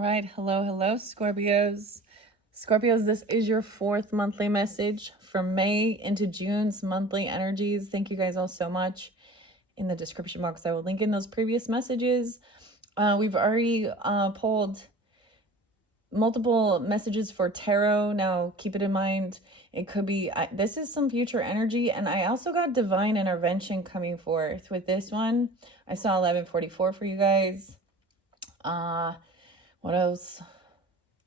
right. Hello, Scorpios. Scorpios, this is your fourth monthly message from May into June's monthly energies. Thank you guys all so much. In the description box, I will link in those previous messages. We've already pulled multiple messages for tarot. Now, keep it in mind, it could be, this is some future energy. And I also got divine intervention coming forth with this one. I saw 1144 for you guys. What else?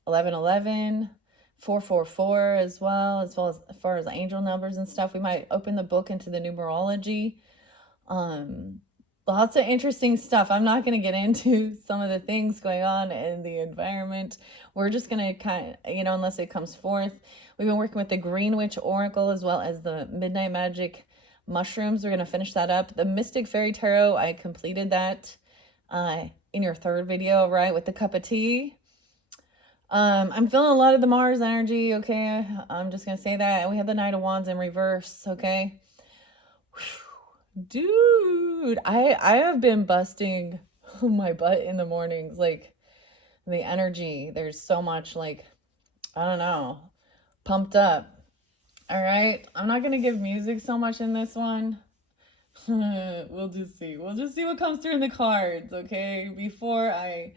1111, 444 as well as far as angel numbers and stuff. We might open the book into the numerology. Lots of interesting stuff. I'm not going to get into some of the things going on in the environment. We're just going to kind of, unless it comes forth. We've been working with the Green Witch Oracle as well as the Midnight Magic mushrooms. We're going to finish that up. The Mystic Fairy Tarot, I completed that in your third video, right, with the cup of tea. I'm feeling a lot of the Mars energy, okay? I'm just going to say that. And we have the Knight of Wands in reverse, okay? Dude, I have been busting my butt in the mornings. Like, the energy, there's so much, like, I don't know, pumped up. All right? I'm not going to give music so much in this one. We'll just see. We'll just see what comes through in the cards, okay? Before I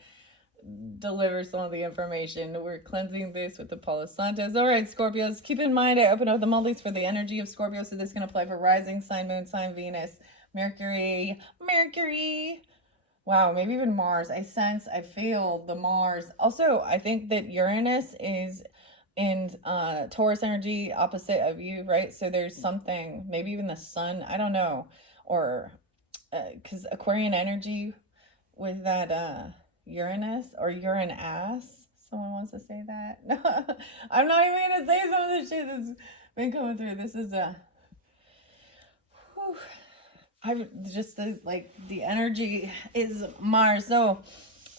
deliver some of the information, we're cleansing this with the Palo Santos. All right, Scorpios, keep in mind I open up the multis for the energy of Scorpio, so this can apply for rising sign, moon sign, Venus, Mercury. Wow, maybe even Mars. I feel the Mars. Also, I think that Uranus is in Taurus energy, opposite of you, right? So there's something, maybe even the sun, I don't know, or because Aquarian energy with that Uranus or Uranus. Someone wants to say that. No, I'm not even gonna say some of the shit that's been coming through. This is I've just like the energy is Mars. So,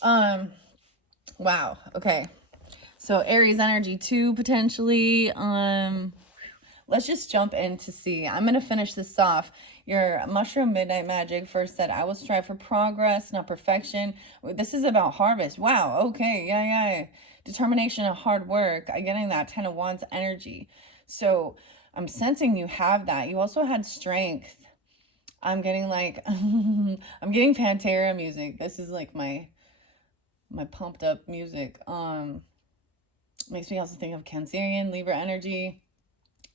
wow. Okay. So Aries energy too, potentially. Let's just jump in to see. I'm going to finish this off. Your mushroom midnight magic first said, I will strive for progress, not perfection. This is about harvest. Wow. Okay. Yeah. Determination and hard work. I'm getting that 10 of Wands energy. So I'm sensing you have that. You also had strength. I'm getting like, I'm getting Pantera music. This is like my pumped up music. Makes me also think of Cancerian, Libra energy.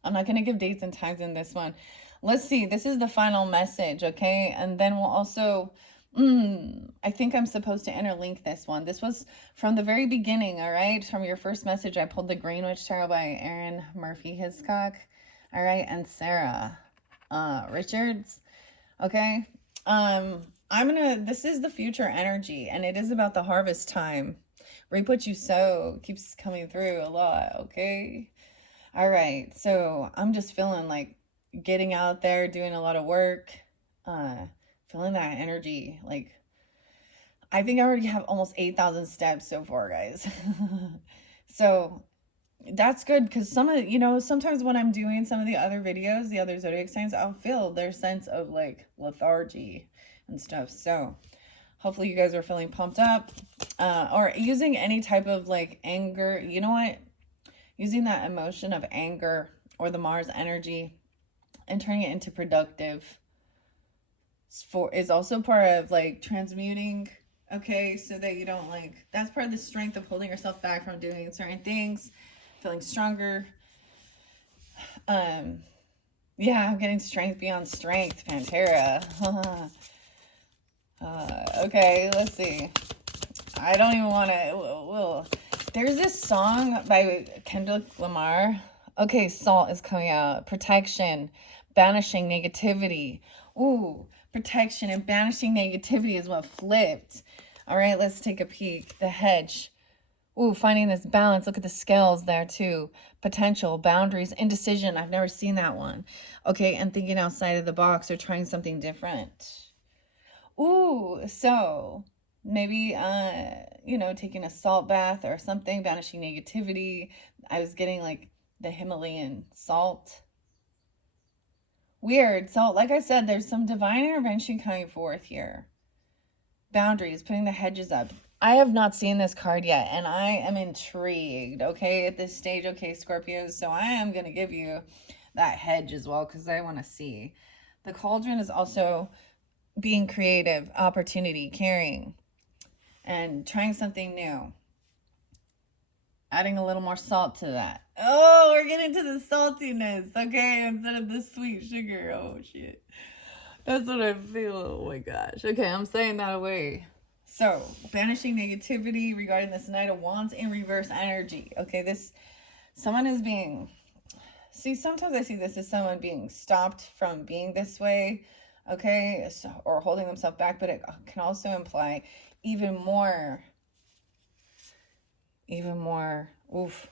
I'm not going to give dates and times in this one. Let's see. This is the final message, okay? And then we'll also, I think I'm supposed to interlink this one. This was from the very beginning, all right? From your first message, I pulled the Green Witch Tarot by Erin Murphy Hiscock, all right? And Sarah Richards, okay? This is the future energy, and it is about the harvest time. Reap what you sow keeps coming through a lot, okay? All right, so I'm just feeling like getting out there, doing a lot of work, feeling that energy. Like, I think I already have almost 8,000 steps so far, guys. So that's good, because sometimes when I'm doing some of the other videos, the other zodiac signs, I'll feel their sense of like lethargy and stuff. So hopefully you guys are feeling pumped up, or using any type of like anger. You know what? Using that emotion of anger or the Mars energy and turning it into productive is also part of like transmuting, okay? So that you don't that's part of the strength of holding yourself back from doing certain things, feeling stronger. Yeah, I'm getting strength beyond strength, Pantera. Okay, let's see. I don't even want to. There's this song by Kendrick Lamar. Okay, Salt is coming out. Protection, banishing negativity. Ooh, protection and banishing negativity is what flipped. All right, let's take a peek. The hedge. Ooh, finding this balance. Look at the scales there too. Potential, boundaries, indecision. I've never seen that one. Okay, and thinking outside of the box or trying something different. Ooh, so maybe, taking a salt bath or something, banishing negativity. I was getting like the Himalayan salt. Weird. So like I said, there's some divine intervention coming forth here. Boundaries, putting the hedges up. I have not seen this card yet, and I am intrigued, okay, at this stage, okay, Scorpios. So I am going to give you that hedge as well because I want to see. The cauldron is also being creative, opportunity, caring, and trying something new. Adding a little more salt to that. Oh, we're getting to the saltiness, okay, instead of the sweet sugar. Oh, shit. That's what I feel. Oh, my gosh. Okay, I'm saying that away. So, banishing negativity regarding this Knight of Wands in reverse energy. Okay, someone is being, see, sometimes I see this as someone being stopped from being this way, okay, so, or holding themselves back, but it can also imply even more, oof.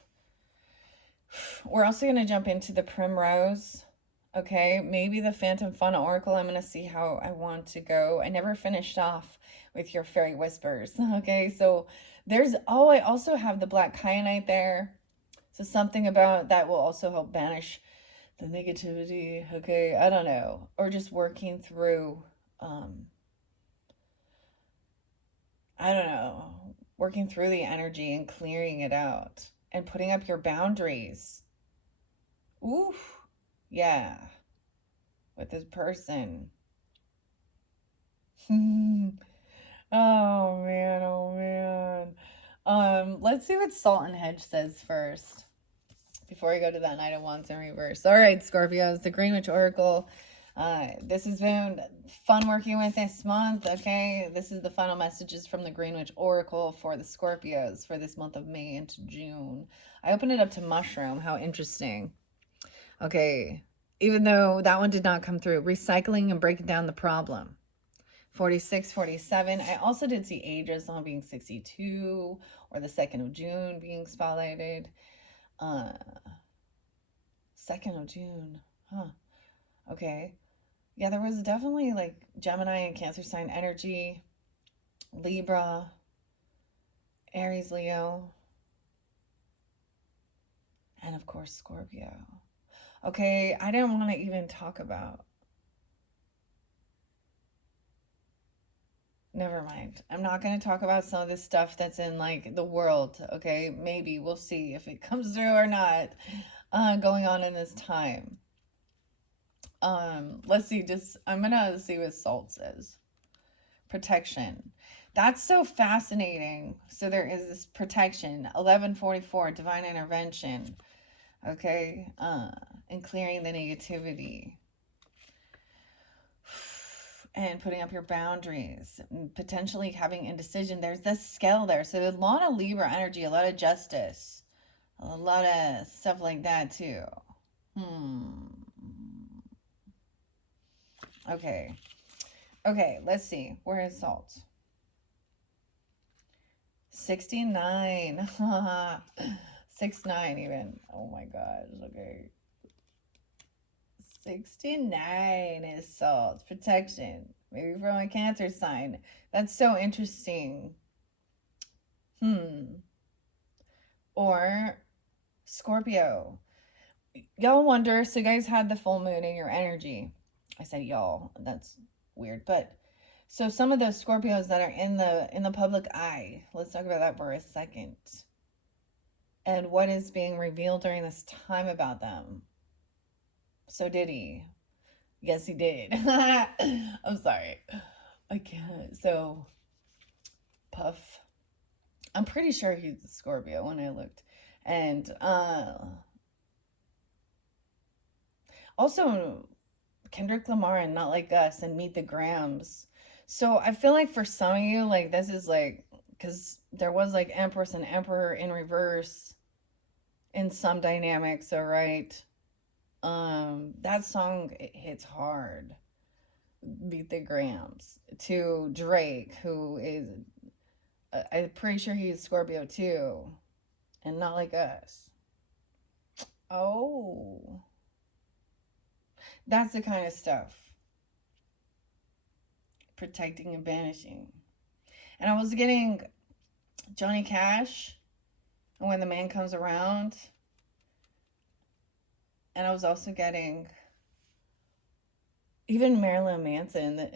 We're also going to jump into the Primrose. Okay, maybe the Phantom Fauna Oracle. I'm going to see how I want to go. I never finished off with your Fairy Whispers. Okay, so there's, oh, I also have the Black Kyanite there. So something about that will also help banish the negativity. Okay, I don't know. Or just working through, I don't know, working through the energy and clearing it out and putting up your boundaries. Oof. Yeah. With this person. Oh man, oh man. Let's see what Salt and Hedge says first before we go to that Knight of Wands in reverse. All right, Scorpios, the Green Witch Oracle. This has been fun working with this month, okay? This is the final messages from the Green Witch Oracle for the Scorpios for this month of May into June. I opened it up to Mushroom. How interesting. Okay, even though that one did not come through. Recycling and breaking down the problem. 46, 47. I also did see ages on being 62 or the 2nd of June being spotlighted. 2nd of June. Huh. Okay. Yeah, there was definitely like Gemini and Cancer sign energy, Libra, Aries, Leo, and of course Scorpio. Okay, I didn't want to even talk about. Never mind. I'm not going to talk about some of this stuff that's in like the world, okay? Maybe we'll see if it comes through or not going on in this time. Let's see, just I'm going to see what Salt says. Protection. That's so fascinating. So there is this protection. 1144, divine intervention. Okay? And clearing the negativity. And putting up your boundaries, potentially having indecision. There's this scale there. So there's a lot of Libra energy, a lot of justice, a lot of stuff like that too. Okay. Okay, let's see. Where is Salt? 69. 69 even. Oh my gosh. Okay. 69 is Salt. Protection. Maybe from a Cancer sign. That's so interesting. Or Scorpio. Y'all wonder, so you guys had the full moon in your energy. I said y'all. That's weird. But so some of those Scorpios that are in the public eye, let's talk about that for a second. And what is being revealed during this time about them. So did he? Yes, he did. I'm sorry. I can't. So, Puff. I'm pretty sure he's a Scorpio when I looked. And also Kendrick Lamar and Not Like Us and Meet the Grahams. So I feel like for some of you, like this is like, because there was like Empress and Emperor in reverse in some dynamics, all right? That song, it hits hard. Beat the Grams to Drake, who is, I'm pretty sure he's Scorpio too, and Not Like Us. Oh, that's the kind of stuff. Protecting and banishing. And I was getting Johnny Cash, and When the Man Comes Around. And I was also getting even Marilyn Manson.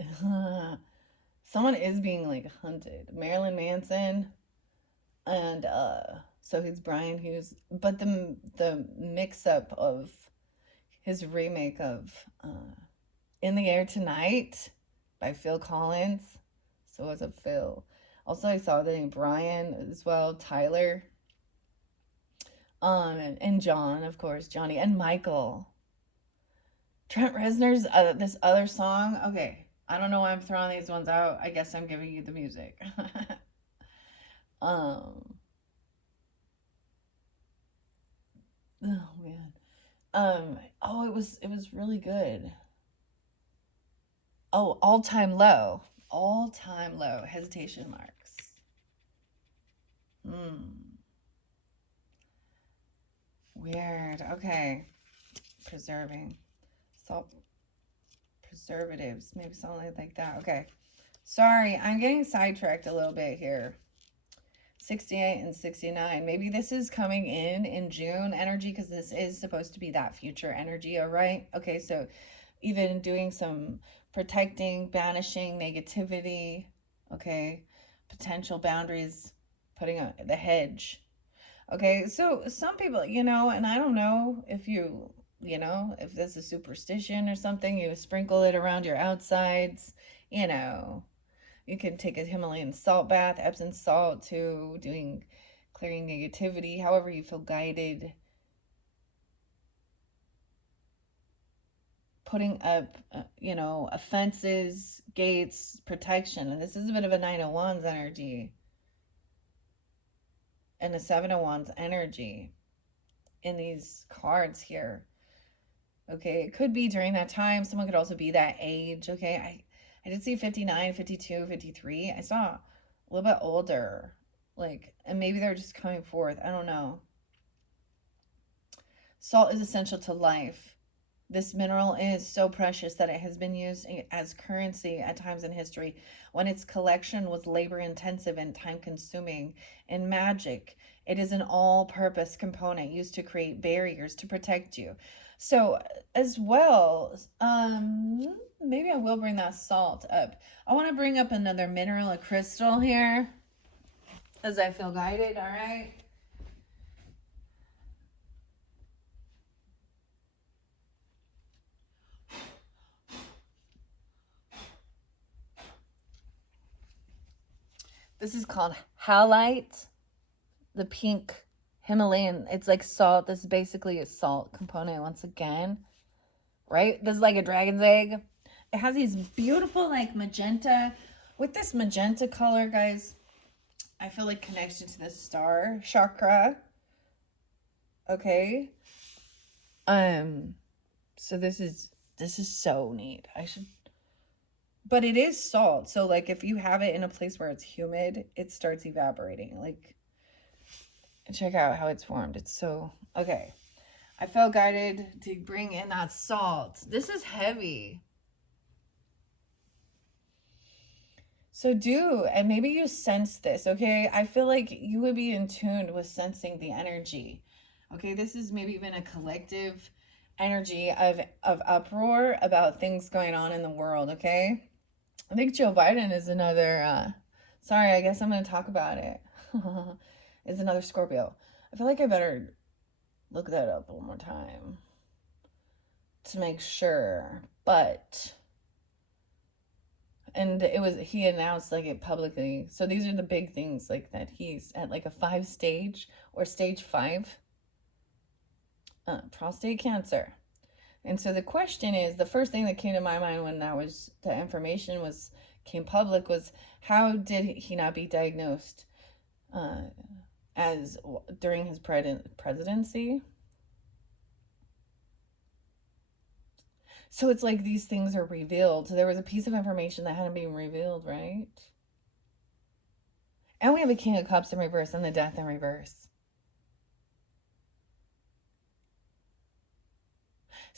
Someone is being like hunted. Marilyn Manson, and so he's Brian Hughes, but the mix up of his remake of In the Air Tonight by Phil Collins. So it's a Phil. Also, I saw the name Brian as well, Tyler, and John, of course, Johnny, and Michael. Trent Reznor's this other song. Okay, I don't know why I'm throwing these ones out. I guess I'm giving you the music. um, oh man. Oh, it was really good. Oh, all time low. All time low. Hesitation marks. Hmm. Weird. Okay. Preserving. Salt preservatives. Maybe something like that. Okay. Sorry, I'm getting sidetracked a little bit here. 68 and 69. Maybe this is coming in June energy, because this is supposed to be that future energy, all right? Okay, so even doing some protecting, banishing negativity, okay? Potential boundaries, putting the hedge. Okay, so some people, and I don't know if if this is superstition or something, you sprinkle it around your outsides, you know. You can take a Himalayan salt bath, Epsom salt, to doing clearing negativity, however you feel guided. Putting up, offenses, gates, protection. And this is a bit of a 9 of Wands energy and a 7 of Wands energy in these cards here. Okay, it could be during that time. Someone could also be that age. Okay, I did see 59, 52, 53. I saw a little bit older, and maybe they're just coming forth. I don't know. Salt is essential to life. This mineral is so precious that it has been used as currency at times in history when its collection was labor intensive and time consuming. In magic, it is an all purpose component used to create barriers to protect you. So, as well, maybe I will bring that salt up. I want to bring up another mineral, a crystal here, as I feel guided, all right? This is called halite, the pink Himalayan. It's like salt. This is basically a salt component once again, right? This is like a dragon's egg. It has these beautiful magenta. With this magenta color, guys, I feel like connection to the star chakra. Okay. So this is so neat. But it is salt. So if you have it in a place where it's humid, it starts evaporating. Check out how it's formed. It's so okay. I felt guided to bring in that salt. This is heavy. So and maybe you sense this, okay? I feel like you would be in tune with sensing the energy. Okay, this is maybe even a collective energy of uproar about things going on in the world, okay? I think Joe Biden is another, sorry, I guess I'm going to talk about it, is another Scorpio. I feel like I better look that up one more time to make sure, and he announced it publicly. So these are the big things that he's at a 5 stage or stage 5 prostate cancer. And so the question is, the first thing that came to my mind when the information came public was, how did he not be diagnosed as during his presidency? So it's these things are revealed. So there was a piece of information that hadn't been revealed, right? And we have a King of Cups in reverse and the Death in reverse.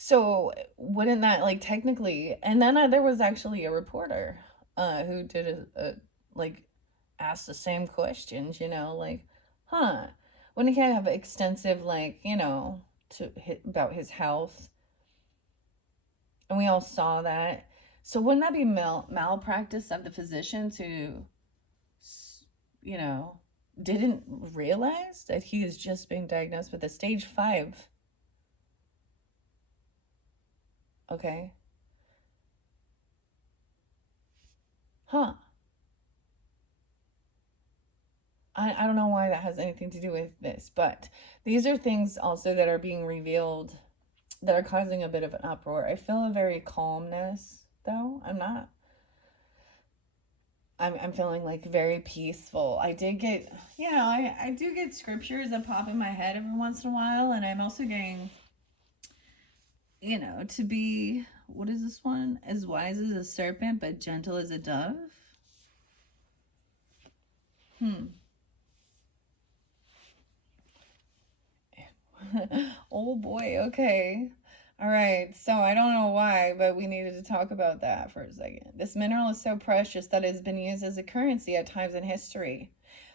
So wouldn't that technically? And then there was actually a reporter who did asked the same questions. Wouldn't he have extensive about his health? And we all saw that. So wouldn't that be malpractice of the physician to, you know, didn't realize that he is just being diagnosed with a stage 5? Okay. Huh. I don't know why that has anything to do with this, but these are things also that are being revealed that are causing a bit of an uproar. I feel a very calmness, though. I'm feeling like very peaceful. I did get, I do get scriptures that pop in my head every once in a while, and I'm also getting, to be, what is this one? As wise as a serpent, but gentle as a dove. Oh boy, okay. All right, so I don't know why, but we needed to talk about that for a second. This mineral is so precious that it has been used as a currency at times in history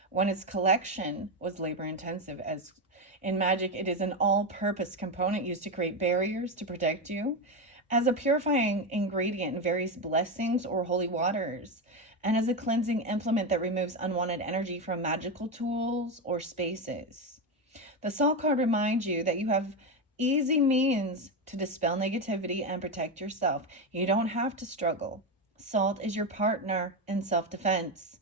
when its collection was labor intensive. As in magic, it is an all purpose component used to create barriers to protect you, as a purifying ingredient in various blessings or holy waters, and as a cleansing implement that removes unwanted energy from magical tools or spaces. The Soul card reminds you that you have easy means to dispel negativity and protect yourself. You don't have to struggle. Salt is your partner in self defense.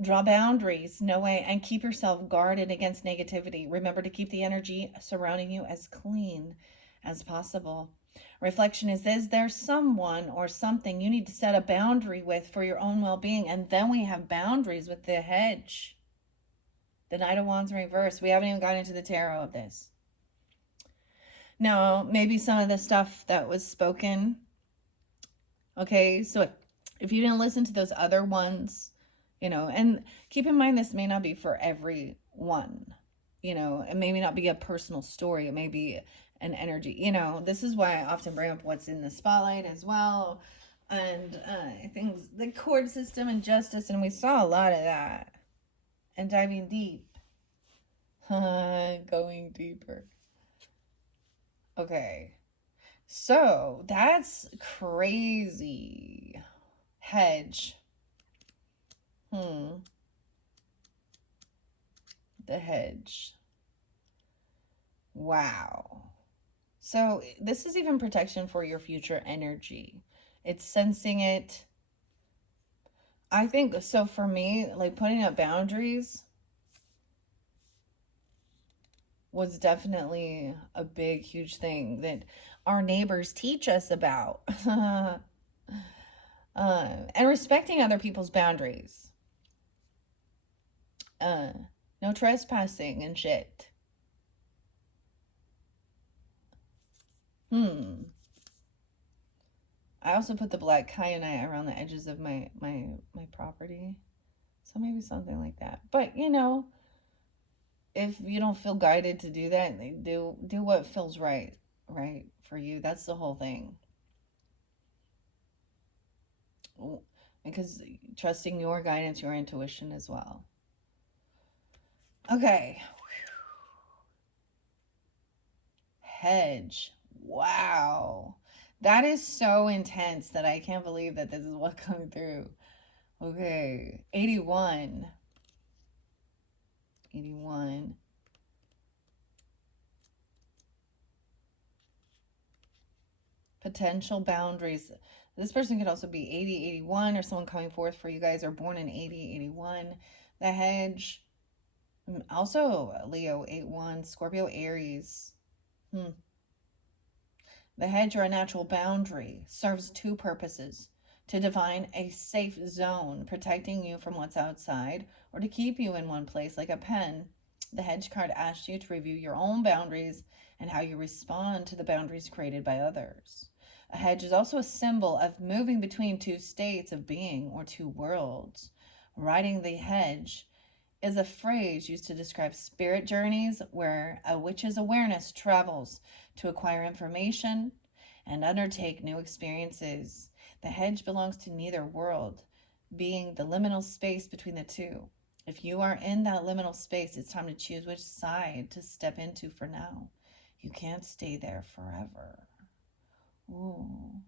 Draw boundaries, no way, and keep yourself guarded against negativity. Remember to keep the energy surrounding you as clean as possible. Reflection is there someone or something you need to set a boundary with for your own well being? And then we have boundaries with the hedge. The Knight of Wands in reverse. We haven't even gotten into the tarot of this. Now, maybe some of the stuff that was spoken. Okay, so if you didn't listen to those other ones, and keep in mind this may not be for everyone. It may not be a personal story. It may be an energy. This is why I often bring up what's in the spotlight as well. And things, the court system and justice, and we saw a lot of that. And diving deep. Going deeper. Okay. So that's crazy. Hedge. The hedge. Wow. So this is even protection for your future energy. It's sensing it. I think so for me, like putting up boundaries was definitely a big, huge thing that our neighbors teach us about. And respecting other people's boundaries. No trespassing and shit. I also put the black kyanite around the edges of my property. So maybe something like that. But if you don't feel guided to do that, do what feels right for you. That's the whole thing. Because trusting your guidance, your intuition as well. Okay. Hedge. Wow. That is so intense that I can't believe that this is what coming through. Okay. 81. 81. Potential boundaries. This person could also be 80, 81, or someone coming forth for you guys are born in 80, 81. The hedge. Also, Leo, 8-1. Scorpio, Aries. The hedge, or a natural boundary, serves two purposes: to define a safe zone, protecting you from what's outside, or to keep you in one place like a pen. The hedge card asks you to review your own boundaries and how you respond to the boundaries created by others. A hedge is also a symbol of moving between two states of being or two worlds. Riding the hedge is a phrase used to describe spirit journeys where a witch's awareness travels to acquire information and undertake new experiences. The hedge belongs to neither world, being the liminal space between the two. If you are in that liminal space, it's time to choose which side to step into for now. You can't stay there forever. Ooh.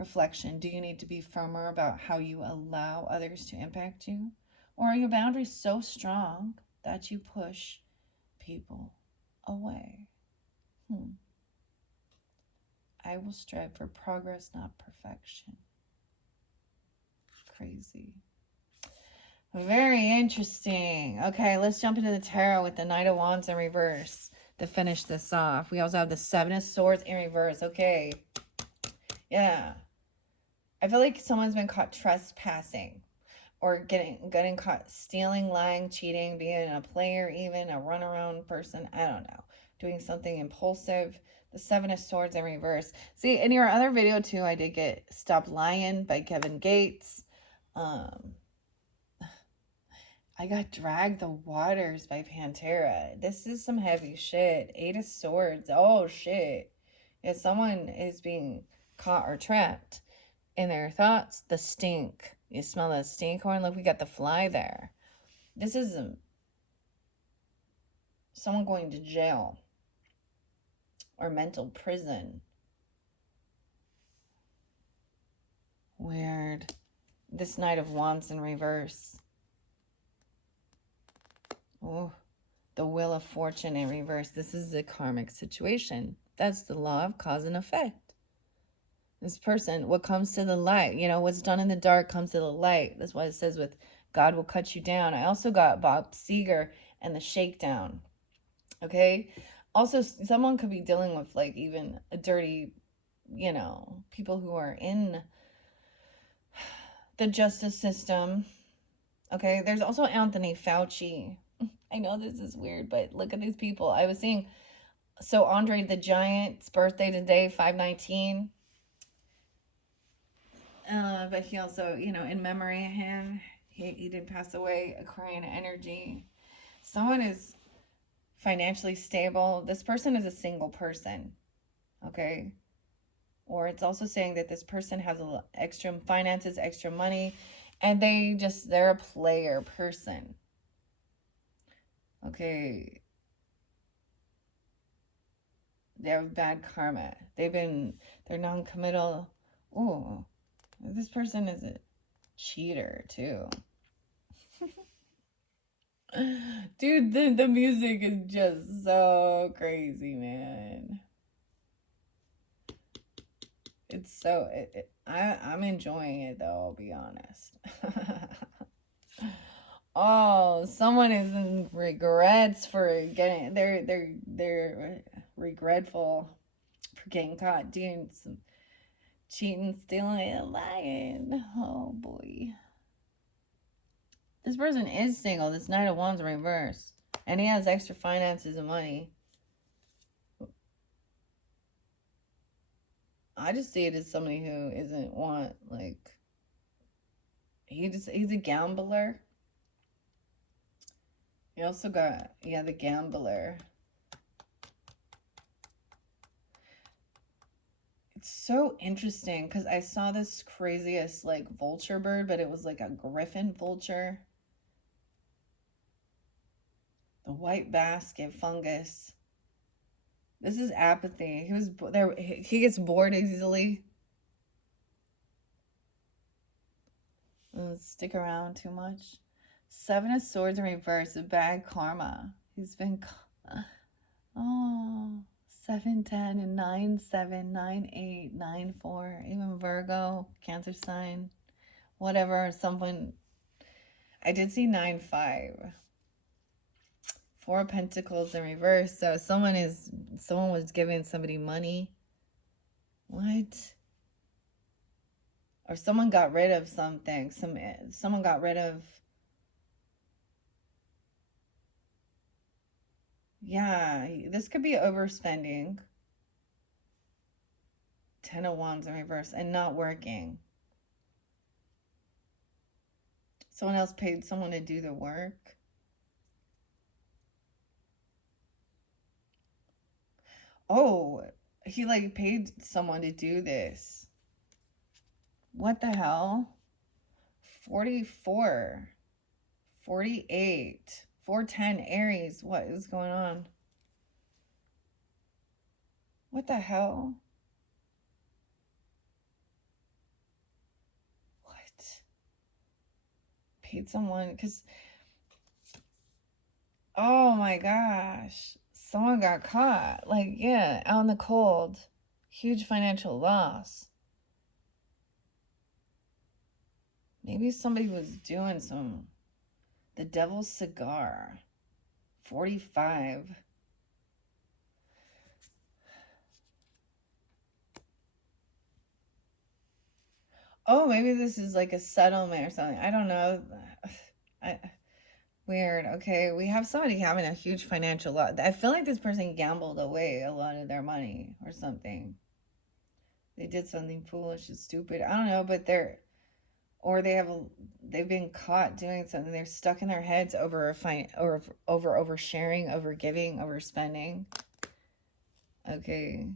Reflection. Do you need to be firmer about how you allow others to impact you? Or are your boundaries so strong that you push people away? I will strive for progress, not perfection. Crazy. Very interesting. Okay, let's jump into the tarot with the Knight of Wands in reverse to finish this off. We also have the Seven of Swords in reverse. Okay. Yeah. I feel like someone's been caught trespassing or getting caught stealing, lying, cheating, being a player, even a runaround person. I don't know. Doing something impulsive. The Seven of Swords in reverse. See, in your other video too, I did get Stop Lying by Kevin Gates. I got Drag the Waters by Pantera. This is some heavy shit. Eight of Swords. Oh, shit. If someone is being caught or trapped in their thoughts, the stink. You smell the stink horn? Look, we got the fly there. This is someone going to jail or mental prison. Weird. This Knight of Wands in reverse. Oh, the Wheel of Fortune in reverse. This is a karmic situation. That's the law of cause and effect. This person, what comes to the light, you know, what's done in the dark comes to the light. That's why it says with God will cut you down. I also got Bob Seger and the Shakedown. Okay. Also, someone could be dealing with like even a dirty, you know, people who are in the justice system. Okay. There's also Anthony Fauci. I know this is weird, but look at these people. I was seeing, so Andre the Giant's birthday today, 5/19. But he also, you know, in memory of him, he did pass away. Aquarian energy. Someone is financially stable. This person is a single person. Okay. Or it's also saying that this person has a little extra finances, extra money, and they're a player person. Okay. They have bad karma. They're non-committal. Ooh, this person is a cheater too. Dude, the music is just so crazy, man. It's so, I'm enjoying it though, I'll be honest. Oh, someone is in regrets for getting, they're regretful for getting caught doing some cheating, stealing, and lying. Oh boy. This person is single. This Knight of Wands in reverse. And he has extra finances and money. I just see it as somebody who isn't he's a gambler. You also got, yeah, the gambler. It's so interesting because I saw this craziest like vulture bird, but it was like a griffin vulture. The white basket fungus. This is apathy. He was there. He gets bored easily. Stick around too much. Seven of Swords in reverse. Bad karma. He's been. Oh, 7, 10, and 9, 7, 9, 8, 9, 4. Even Virgo, Cancer sign, whatever. Someone. I did see 9, 5. 4 of Pentacles in reverse. So someone was giving somebody money. What? Or someone got rid of something. Someone got rid of. Yeah, this could be overspending. 10 of Wands in reverse and not working. Someone else paid someone to do the work. Oh, he like paid someone to do this. What the hell? 44, 48, 410 Aries. What is going on? What the hell? paid someone because, oh my gosh, someone got caught. Like, yeah, out in the cold. Huge financial loss. Maybe somebody was doing the devil's cigar. 45. Oh, maybe this is like a settlement or something. I don't know. Weird. Okay, we have somebody having a huge financial loss. I feel like this person gambled away a lot of their money or something. They did something foolish and stupid. I don't know, but they've been caught doing something. They're stuck in their heads over oversharing, over giving, overspending. Okay,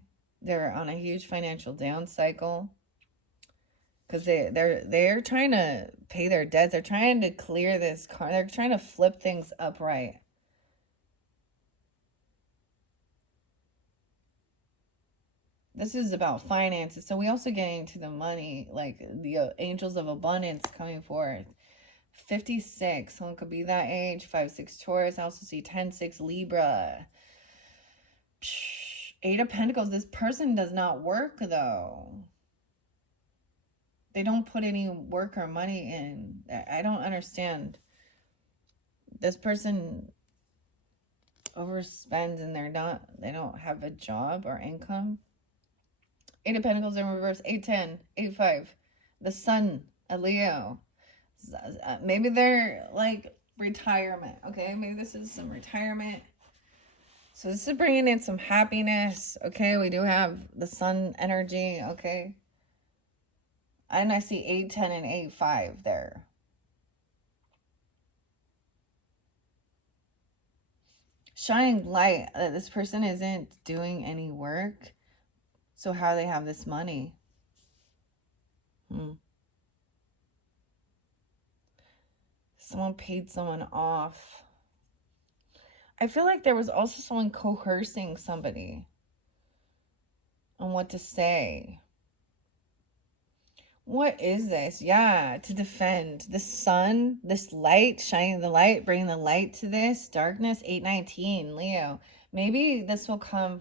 they're on a huge financial down cycle because they're trying to pay their debts. They're trying to clear this car. They're trying to flip things upright. This is about finances. So we also get into the money, like the angels of abundance coming forth. 56, someone could be that age. 5-6 Taurus. I also see 10-6 Libra. 8 of Pentacles. This person does not work though. They don't put any work or money in. I don't understand. This person overspends and they don't have a job or income. 8 of Pentacles in reverse. 8-10. 8-5. The Sun, a Leo. Maybe they're like retirement. Okay, maybe this is some retirement. So this is bringing in some happiness. Okay, we do have the Sun energy. Okay, and I see 8-10 and 8-5 there. Shining light that this person isn't doing any work. So how do they have this money? Someone paid someone off. I feel like there was also someone coercing somebody on what to say. What is this? Yeah, to defend the sun, this light, shining the light, bringing the light to this darkness. 8-19, Leo. Maybe this will come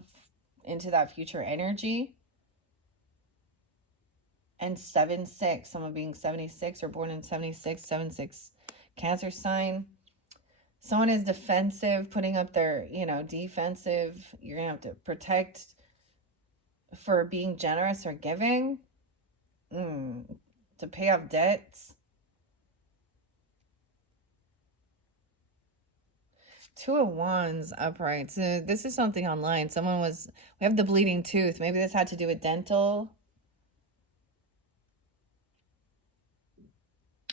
into that future energy. And 7-6, someone being 76 or born in 76, 7-6 Cancer sign. Someone is defensive, putting up their, defensive. You're going to have to protect for being generous or giving. To pay off debts. 2 of Wands upright. So this is something online. We have the bleeding tooth. Maybe this had to do with dental.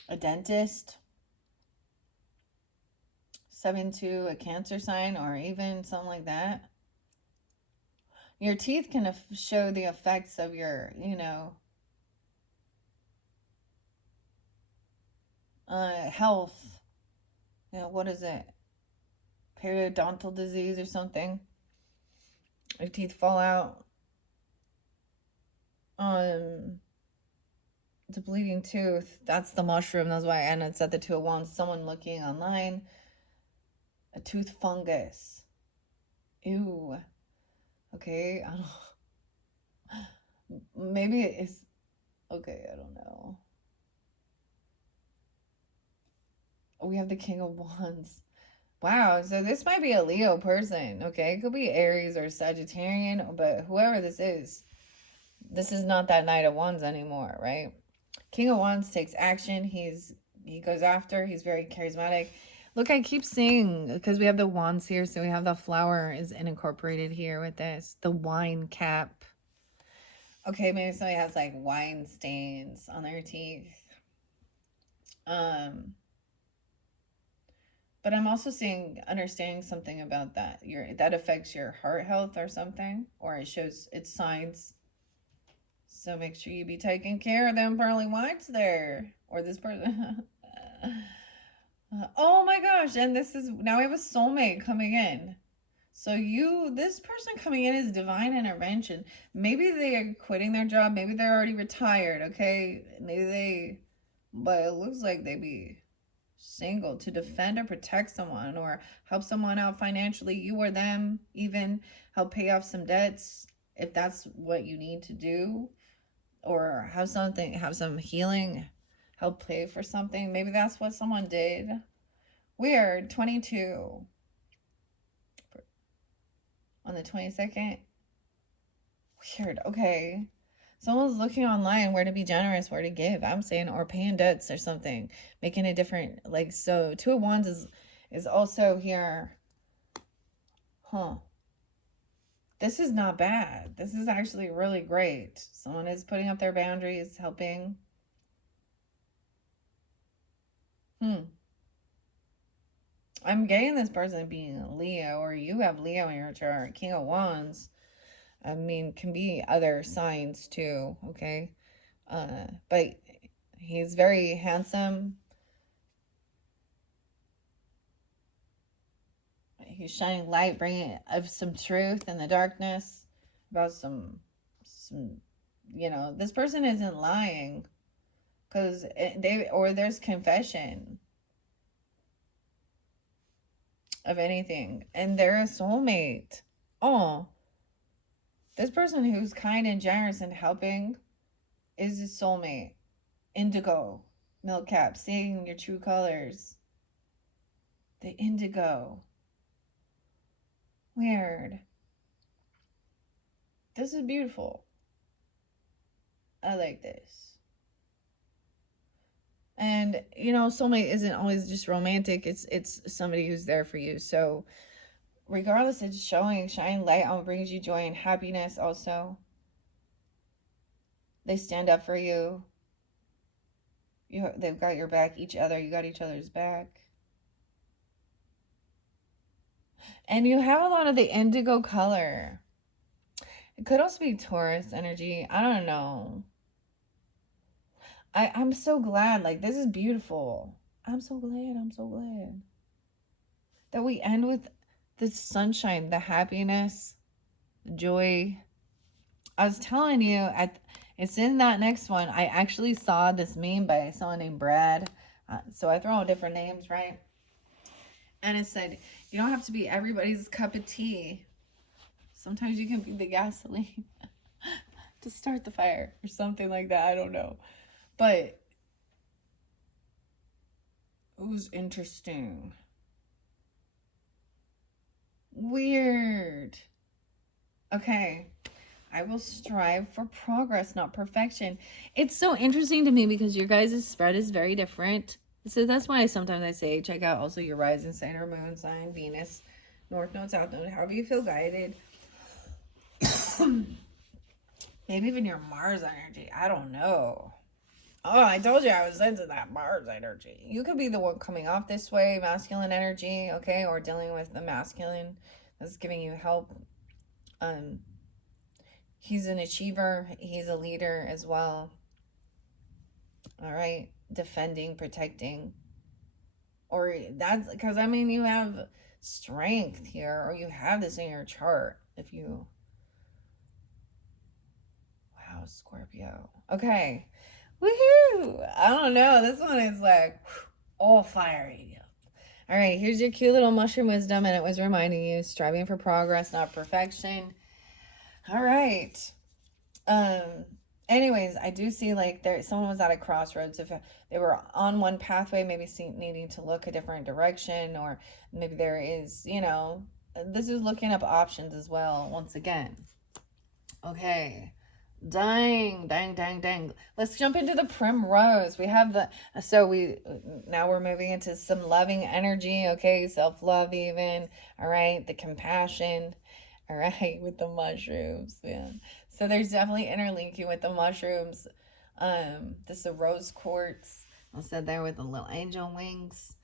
A dentist. 7-2, a Cancer sign, or even something like that. Your teeth can show the effects of your, health. What is it? Periodontal disease or something. Your teeth fall out. The bleeding tooth. That's the mushroom. That's why Anna said the 2 of Wands. Someone looking online. A tooth fungus. Ew. Okay. I don't. Maybe it is. Okay, I don't know. We have the King of Wands. Wow, so this might be a Leo person, okay? It could be Aries or Sagittarian, but whoever this is not that Knight of Wands anymore, right? King of Wands takes action. He goes after. He's very charismatic. Look, I keep seeing, because we have the wands here, so we have the flower is incorporated here with this. The wine cap. Okay, maybe somebody has like wine stains on their teeth. But I'm also understanding something about that. That affects your heart health or something, or it shows its signs. So make sure you be taking care of them pearly whites there, or this person. Oh my gosh! And now we have a soulmate coming in. So this person coming in is divine intervention. Maybe they are quitting their job. Maybe they're already retired. Okay, but it looks like they be single, to defend or protect someone or help someone out financially, you or them, even help pay off some debts if that's what you need to do, or have some healing, help pay for something. Maybe that's what someone did. Weird. 22 on the 22nd. Weird. Okay. Someone's looking online where to be generous, where to give. I'm saying, or paying debts or something, making a different, like, so 2 of Wands is also here. Huh. This is not bad. This is actually really great. Someone is putting up their boundaries, helping. I'm getting this person being Leo, or you have Leo in your chart. King of Wands, I mean, can be other signs too, okay? But he's very handsome. He's shining light, bringing of some truth in the darkness about some, this person isn't lying, because there's confession of anything, and they're a soulmate. Oh, this person who's kind and generous and helping is a soulmate. Indigo, milk cap, seeing your true colors. The indigo. Weird. This is beautiful. I like this. And soulmate isn't always just romantic. It's somebody who's there for you. So regardless, it's shining light on what brings you joy and happiness. Also, they stand up for you. They've got your back. You got each other's back. And you have a lot of the indigo color. It could also be Taurus energy. I don't know. I'm so glad. Like, this is beautiful. I'm so glad that we end with the sunshine, the happiness, the joy. I was telling you, it's in that next one. I actually saw this meme by someone named Brad. So I throw out different names, right? And it said, you don't have to be everybody's cup of tea. Sometimes you can be the gasoline to start the fire or something like that. I don't know. But it was interesting. Weird. Okay. I will strive for progress, not perfection. It's so interesting to me because your guys' spread is very different. So that's why sometimes I say check out also your rising sign or moon sign, Venus, North Node, South Node, however you feel guided. Maybe even your Mars energy. I don't know. Oh, I told you I was into that Mars energy. You could be the one coming off this way, masculine energy, okay, or dealing with the masculine that's giving you help. He's an achiever. He's a leader as well. All right, defending, protecting, or that's because you have strength here, or you have this in your chart. If you, wow, Scorpio. Okay. Woohoo! I don't know. This one is like all fiery. All right, here's your cute little mushroom wisdom, and it was reminding you striving for progress, not perfection. All right. Anyways, I do see like someone was at a crossroads. If they were on one pathway, maybe needing to look a different direction, or maybe there is, this is looking up options as well. Once again. Okay. Dang. Let's jump into the primrose. We have now we're moving into some loving energy, okay? Self-love even, all right? The compassion, all right? With the mushrooms, man. So there's definitely interlinking with the mushrooms. This is a rose quartz. I said there with the little angel wings.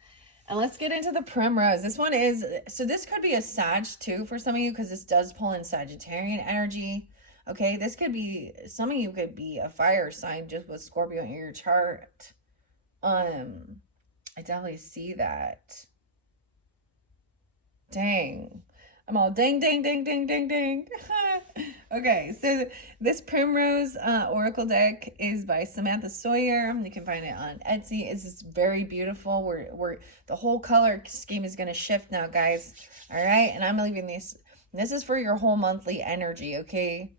And let's get into the primrose. This one is, so this could be a Sag too for some of you because this does pull in Sagittarian energy. Okay, this could be, some of you could be a fire sign just with Scorpio in your chart. I definitely see that. Dang. I'm all dang. Okay, so this Primrose Oracle deck is by Samantha Sawyer. You can find it on Etsy. It's just very beautiful. We're the whole color scheme is going to shift now, guys. All right, and I'm leaving this. This is for your whole monthly energy, okay?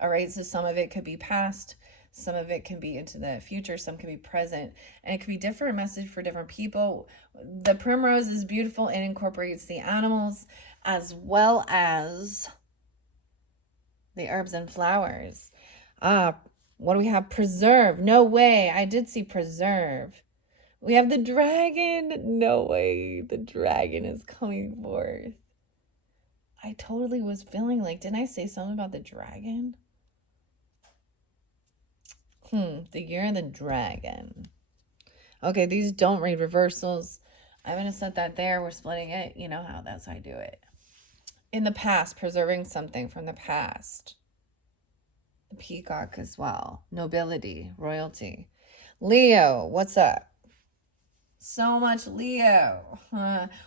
All right, so some of it could be past, some of it can be into the future, some can be present, and it could be different message for different people. The Primrose is beautiful and incorporates the animals as well as the herbs and flowers. What do we have? Preserve. No way. I did see preserve. We have the dragon. No way. The dragon is coming forth. I totally was feeling like, didn't I say something about the dragon? The year of the dragon. Okay, these don't read reversals. I'm going to set that there. We're splitting it. You know how that's how I do it. In the past, preserving something from the past. The peacock as well. Nobility, royalty. Leo, what's up? So much Leo.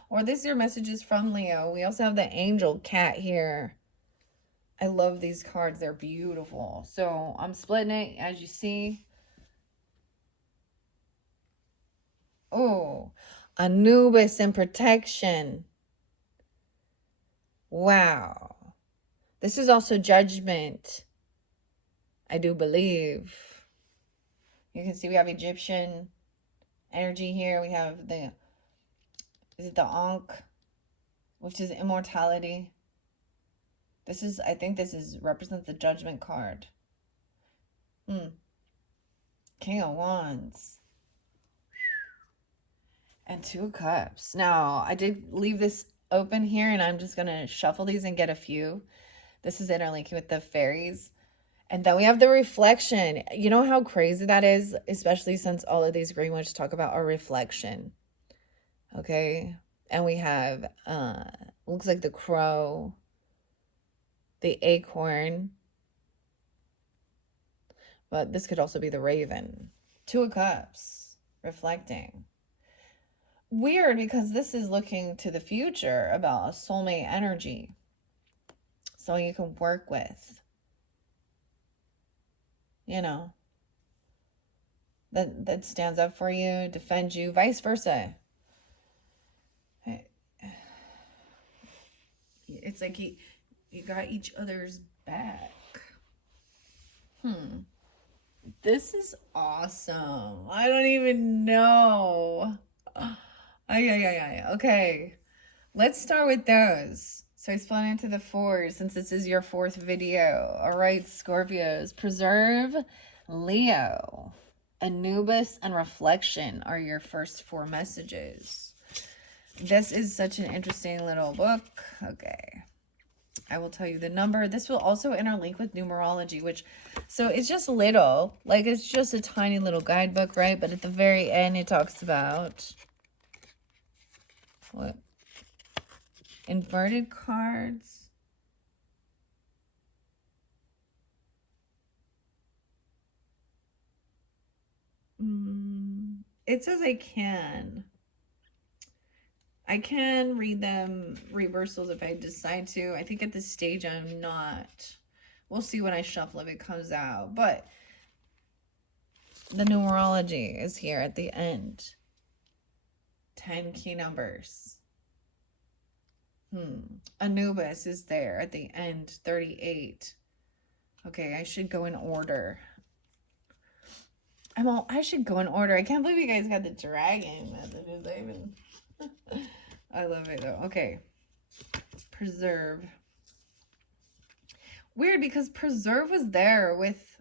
Or this is your messages from Leo. We also have the angel cat here. I love these cards. They're beautiful. So I'm splitting it as you see. Oh, Anubis and protection. Wow. This is also judgment. I do believe. You can see we have Egyptian energy here. We have is it the Ankh, which is immortality. This is, I think this is represents the judgment card. King of Wands. And Two of Cups. Now, I did leave this open here, and I'm just going to shuffle these and get a few. This is interlinking with the fairies. And then we have the reflection. You know how crazy that is? Especially since all of these green ones talk about our reflection. Okay? And we have, looks like the crow, the acorn. But this could also be the raven. Two of Cups. Reflecting. Weird, because this is looking to the future about a soulmate energy. So you can work with. You know, that stands up for you, defend you, vice versa. It's like you got each other's back. This is awesome. I don't even know. Okay, let's start with those. So I split into the fours since this is your fourth video. All right, Scorpios. Preserve, Leo, Anubis, and Reflection are your first four messages. This is such an interesting little book. Okay. I will tell you the number. This will also interlink with numerology, which, so it's just little. Like, it's just a tiny little guidebook, right? But at the very end, it talks about what? Inverted cards. It says I can read them reversals if I decide to. I think at this stage I'm not. We'll see when I shuffle if it comes out. But the numerology is here at the end. 10 key numbers. Anubis is there at the end, 38. Okay, I should go in order. I should go in order. I can't believe you guys got the dragon messages. I love it though. Okay. Preserve. Weird, because preserve was there with,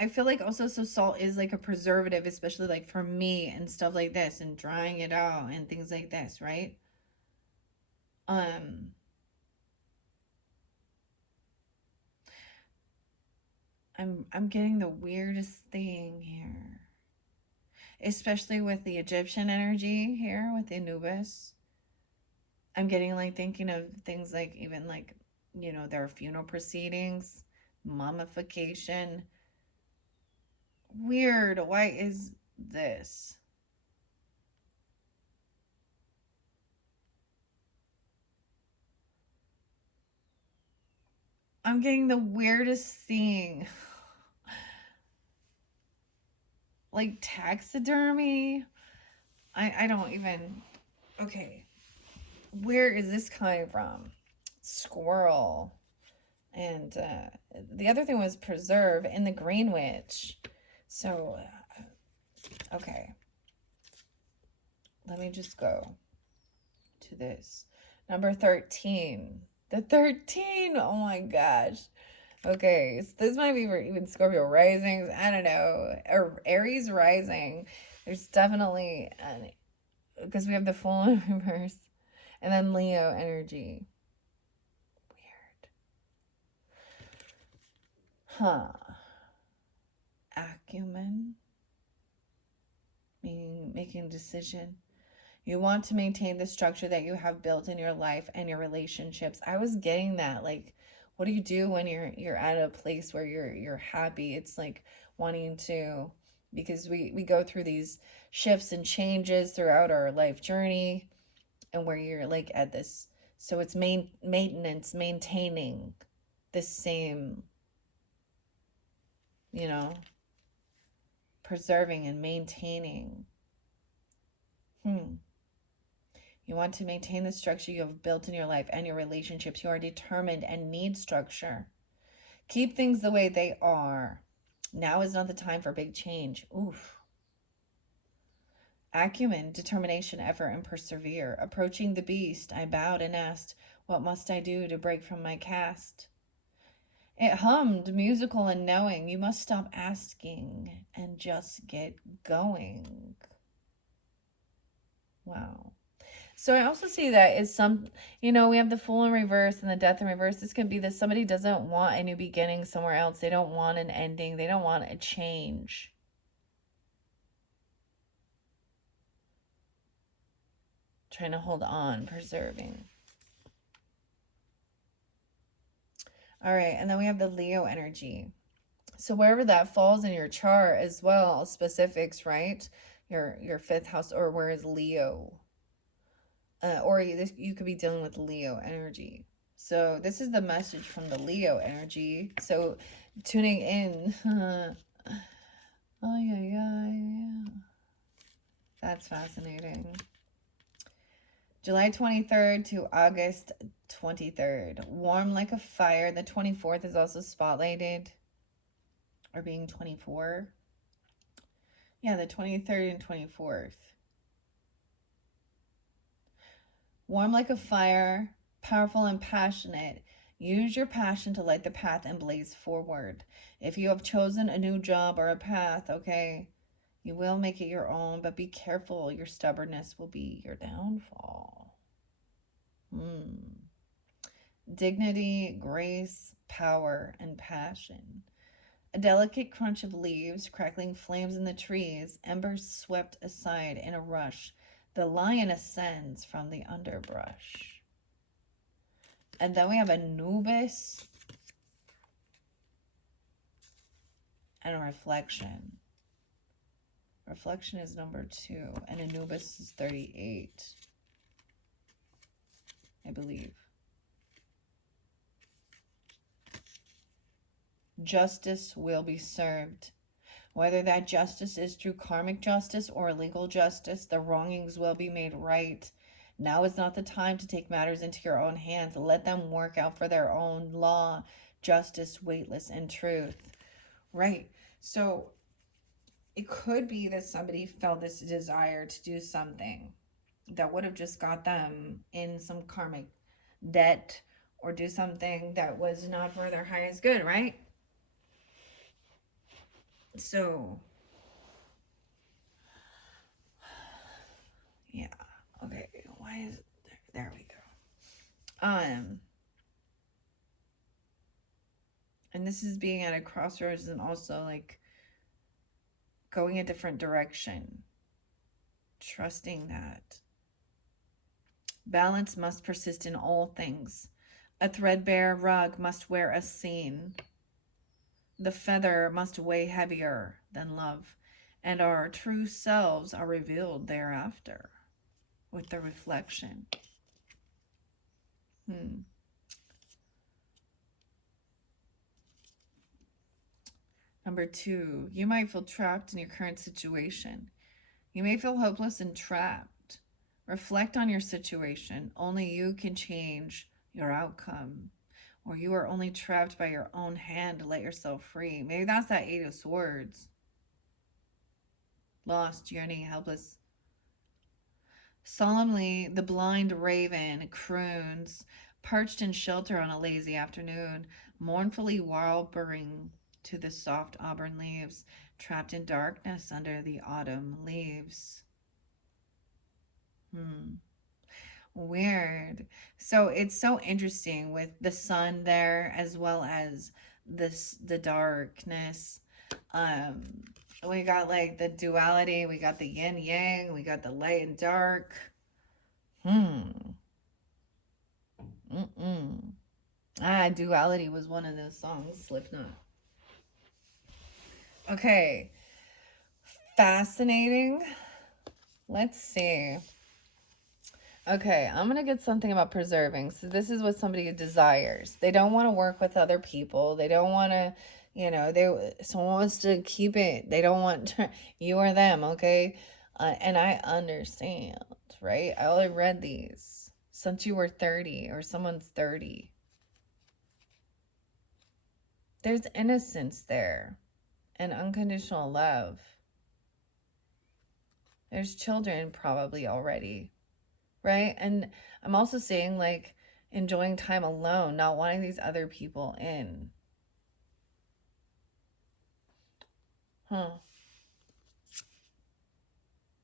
I feel like also, so salt is like a preservative, especially like for me and stuff like this and drying it out and things like this, right? I'm getting the weirdest thing here. Especially with the Egyptian energy here with Anubis. I'm getting like thinking of things like even like, you know, their funeral proceedings, mummification. Weird. Why is this? I'm getting the weirdest thing. Like taxidermy. I don't even. Okay. Where is this coming from? Squirrel. And the other thing was preserve in the Green Witch. So, okay. Let me just go to this. Number 13. The 13. Oh my gosh. Okay, so this might be for even Scorpio risings. I don't know. Or Aries rising. There's definitely, because we have the full in reverse. And then Leo energy. Weird. Huh. Acumen. Meaning making a decision. You want to maintain the structure that you have built in your life and your relationships. I was getting that. Like, what do you do when you're at a place where you're happy? It's like wanting to, because we go through these shifts and changes throughout our life journey, and where you're like at this, so it's maintenance, maintaining this same, you know, preserving and maintaining. You want to maintain the structure you have built in your life and your relationships. You are determined and need structure. Keep things the way they are. Now is not the time for big change. Oof. Acumen, determination, effort, and persevere. Approaching the beast, I bowed and asked, what must I do to break from my caste? It hummed, musical and knowing. You must stop asking and just get going. Wow. So I also see that is some, we have the Fool in reverse and the Death in reverse. This could be that somebody doesn't want a new beginning somewhere else. They don't want an ending. They don't want a change. Trying to hold on, preserving. All right, and then we have the Leo energy. So wherever that falls in your chart as well, specifics, right? Your fifth house, or where is Leo? Or you could be dealing with Leo energy. So this is the message from the Leo energy. So tuning in. Oh, yeah. That's fascinating. July 23rd to August 23rd. Warm like a fire. The 24th is also spotlighted. Or being 24. Yeah, the 23rd and 24th. Warm like a fire, powerful and passionate. Use your passion to light the path and blaze forward. If you have chosen a new job or a path, okay, you will make it your own, but be careful. Your stubbornness will be your downfall. Dignity, grace, power, and passion. A delicate crunch of leaves, crackling flames in the trees, embers swept aside in a rush. The lion ascends from the underbrush. And then we have Anubis and Reflection. Reflection is number 2, and Anubis is 38, I believe. Justice will be served. Whether that justice is through karmic justice or legal justice, the wrongings will be made right. Now is not the time to take matters into your own hands. Let them work out for their own law, justice, weightless, and truth. Right. So it could be that somebody felt this desire to do something that would have just got them in some karmic debt, or do something that was not for their highest good, right? So, yeah. Okay. Why is it there? There we go. And this is being at a crossroads and also like going a different direction. Trusting that balance must persist in all things. A threadbare rug must wear a seam. The feather must weigh heavier than love, and our true selves are revealed thereafter with the reflection. Number 2, you might feel trapped in your current situation. You may feel hopeless and trapped. Reflect on your situation. Only you can change your outcome. Or you are only trapped by your own hand to let yourself free. Maybe that's that 8 of Swords. Lost, yearning, helpless. Solemnly, the blind raven croons, perched in shelter on a lazy afternoon, mournfully warbling to the soft auburn leaves, trapped in darkness under the autumn leaves. Weird. So it's so interesting with the sun there as well as the darkness. We got like the duality, we got the yin yang, we got the light and dark. Duality was one of those songs, Slipknot. Okay. Fascinating. Let's see. Okay, I'm going to get something about preserving. So this is what somebody desires. They don't want to work with other people. They don't want to, someone wants to keep it. They don't want you or them, okay? And I understand, right? I only read these since you were 30 or someone's 30. There's innocence there and unconditional love. There's children probably already. Right? And I'm also saying like enjoying time alone, not wanting these other people in.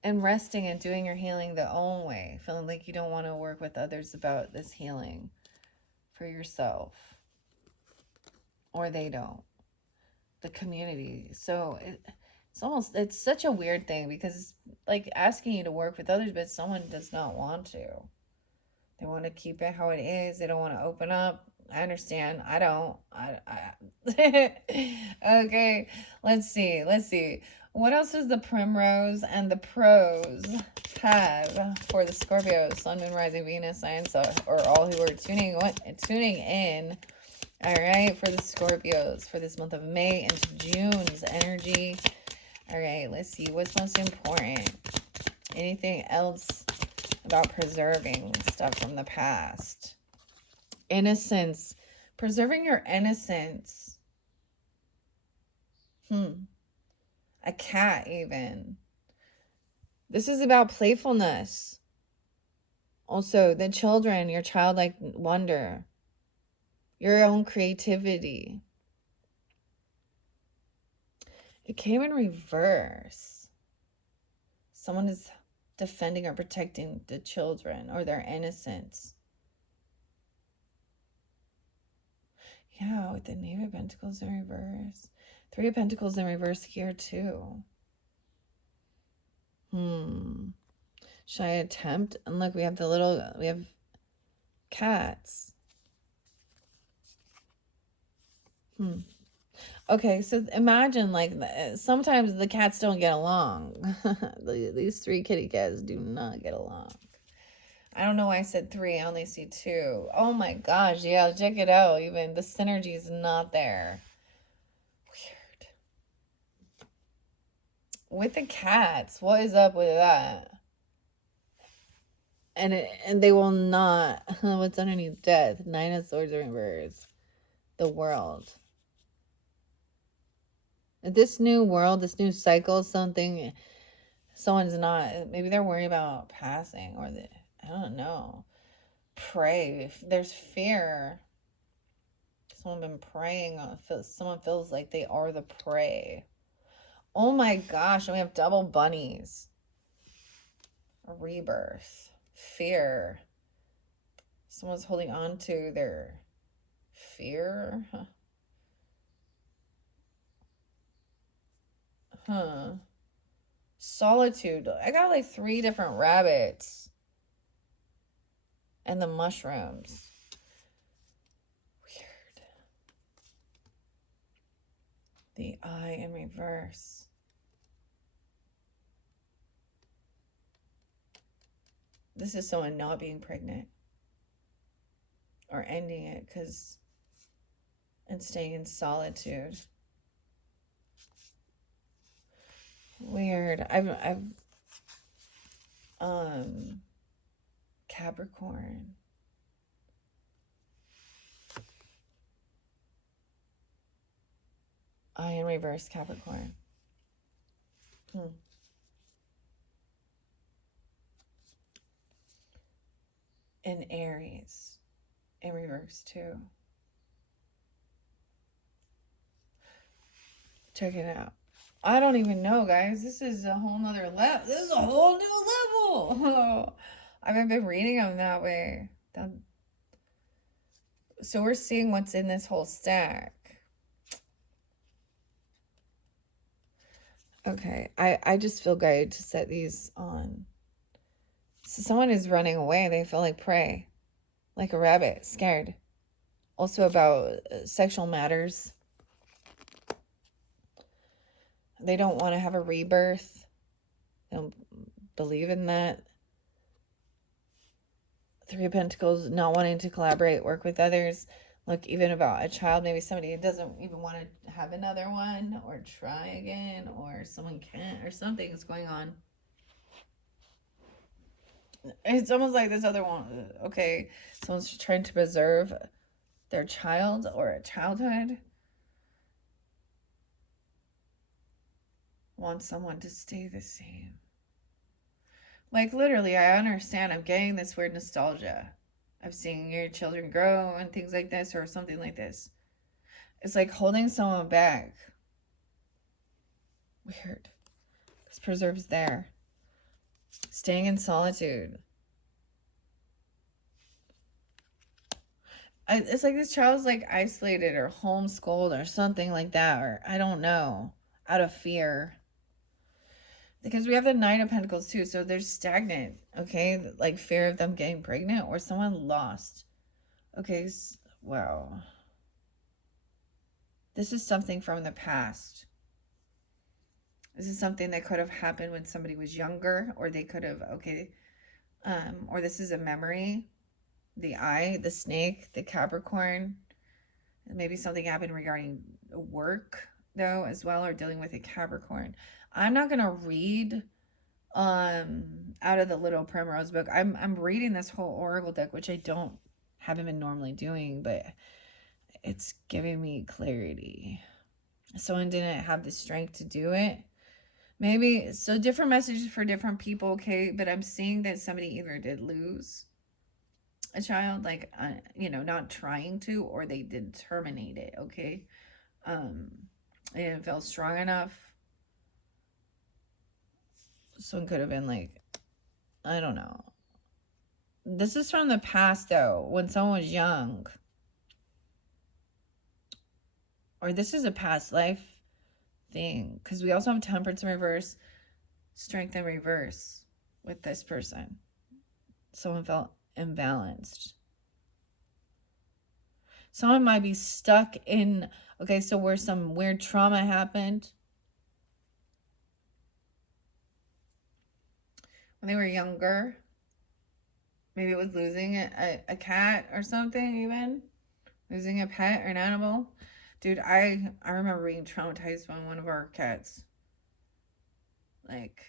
And resting and doing your healing the own way. Feeling like you don't want to work with others about this healing for yourself. Or they don't. The community. So it's such a weird thing because it's like asking you to work with others, but someone does not want to. They want to keep it how it is. They don't want to open up. I understand. I don't. Okay, let's see. What else does the primrose and the pros have for the Scorpio, Sun, Moon, Rising, Venus, signs, or all who are tuning in? All right, for the Scorpios for this month of May into June's energy. All right, let's see. What's most important? Anything else about preserving stuff from the past? Innocence. Preserving your innocence. A cat even. This is about playfulness. Also, the children, your childlike wonder. Your own creativity. It came in reverse. Someone is defending or protecting the children or their innocence. Yeah, with the Knave of Pentacles in reverse. 3 of Pentacles in reverse here too. Should I attempt? And look, we have cats. Okay, so imagine like sometimes the cats don't get along. These 3 kitty cats do not get along. I don't know why I said 3. I only see 2. Oh my gosh, yeah, check it out. Even the synergy is not there. Weird. With the cats, what is up with that? And they will not. What's underneath death? 9 of Swords in reverse. The World. This new world, this new cycle, someone's not, maybe they're worried about passing or I don't know. Pray. There's fear. Someone been praying. Someone feels like they are the prey. Oh my gosh. And we have double bunnies. A rebirth. Fear. Someone's holding on to their fear. Solitude. I got like 3 different rabbits. And the mushrooms. Weird. The Eye in reverse. This is someone not being pregnant. Or ending it and staying in solitude. Weird. Capricorn. I in reverse Capricorn. And Aries in reverse too. Check it out. I don't even know, guys. This is a whole nother level. This is a whole new level. I haven't been reading them that way. So we're seeing what's in this whole stack. Okay, I just feel good to set these on. So someone is running away. They feel like prey, like a rabbit, scared. Also about sexual matters. They don't want to have a rebirth. They don't believe in that. Three of Pentacles, not wanting to collaborate, work with others. Look, even about a child, maybe somebody doesn't even want to have another one or try again, or someone can't, or something's going on. It's almost like this other one. Okay, someone's trying to preserve their child or a childhood. Want someone to stay the same. Like, literally, I understand. I'm getting this weird nostalgia of seeing your children grow and things like this, or something like this. It's like holding someone back. Weird. This preserves there. Staying in solitude. It's like this child's like isolated or homeschooled or something like that, or I don't know, out of fear. Because we have the Nine of Pentacles too, so they're stagnant, okay? Like fear of them getting pregnant or someone lost. Okay, wow. This is something from the past. This is something that could have happened when somebody was younger, or they could have, okay, or this is a memory. The eye, the snake, the Capricorn. Maybe something happened regarding work, though, as well, or dealing with a Capricorn. I'm not going to read out of the Little Primrose book. I'm reading this whole oracle deck, which I haven't been normally doing, but it's giving me clarity. Someone didn't have the strength to do it. Maybe, so different messages for different people, okay? But I'm seeing that somebody either did lose a child, like, not trying to, or they did terminate it, okay? They didn't feel strong enough. Someone could have been like, I don't know. This is from the past, though, when someone was young. Or this is a past life thing. Because we also have Temperance in reverse, Strength in reverse with this person. Someone felt imbalanced. Someone might be stuck in, okay, so where some weird trauma happened. When they were younger. Maybe it was losing a cat or something, even. Losing a pet or an animal. Dude, I remember being traumatized by one of our cats. Like,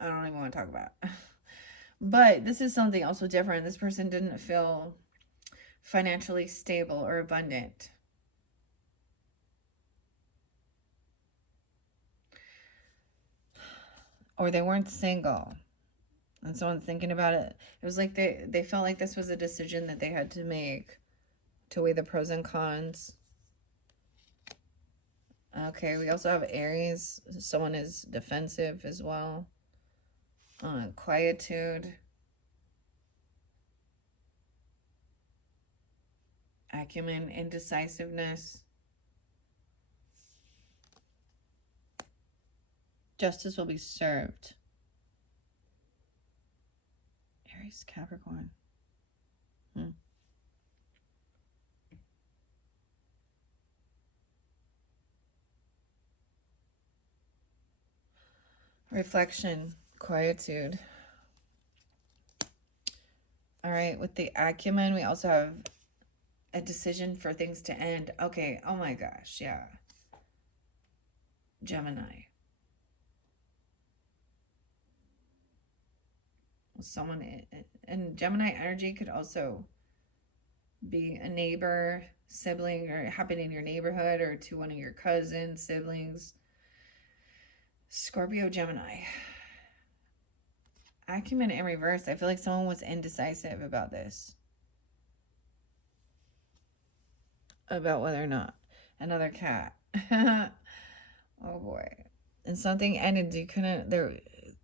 I don't even want to talk about it. But this is something also different. This person didn't feel financially stable or abundant. Or they weren't single. And someone's thinking about it. It was like they felt like this was a decision that they had to make to weigh the pros and cons. Okay, we also have Aries. Someone is defensive as well. Quietude. Acumen, indecisiveness. Justice will be served. Aries, Capricorn. Reflection, quietude. All right, with the acumen, we also have a decision for things to end. Okay, oh my gosh, yeah. Gemini. someone and Gemini energy could also be a neighbor, sibling, or happen in your neighborhood or to one of your cousins, siblings. Scorpio, Gemini. Acumen in reverse. I feel like someone was indecisive about this. About whether or not. Another cat. Oh boy. And something ended. You couldn't. There.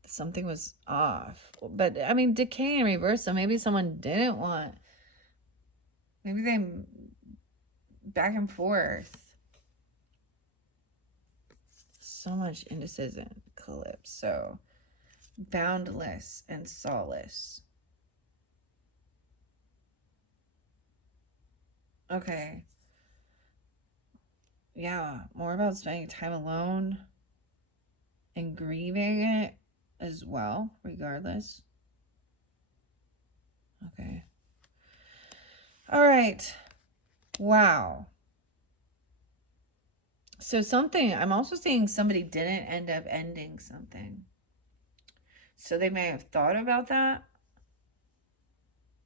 Something was off. But I mean, decay in reverse. So maybe someone didn't want. Maybe they back and forth. So much indecision. Calypso. Boundless and solace. Okay. Yeah, more about spending time alone and grieving it as well, regardless. Okay. All right. Wow. So I'm also seeing somebody didn't end up ending something. So they may have thought about that,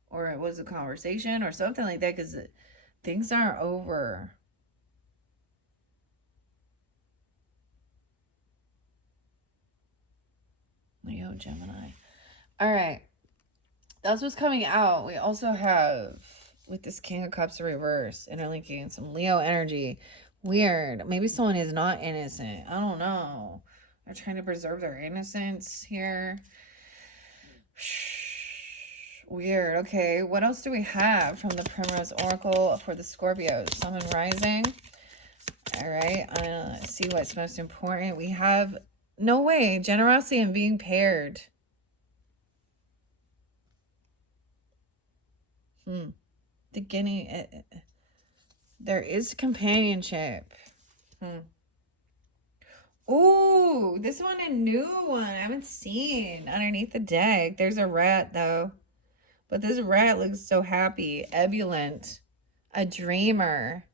or it was a conversation or something like that, because things aren't over. Leo, Gemini. All right. That's what's coming out. We also have, with this King of Cups reverse, interlinking some Leo energy. Weird. Maybe someone is not innocent. I don't know. They're trying to preserve their innocence here. Weird. Okay, what else do we have from the Primrose Oracle for the Scorpios? Sun and Rising. All right, see what's most important. We have, no way, generosity and being paired. The guinea, there is companionship. Ooh, this one a new one I haven't seen underneath the deck. There's a rat though, but this rat looks so happy. Ebullient, a dreamer,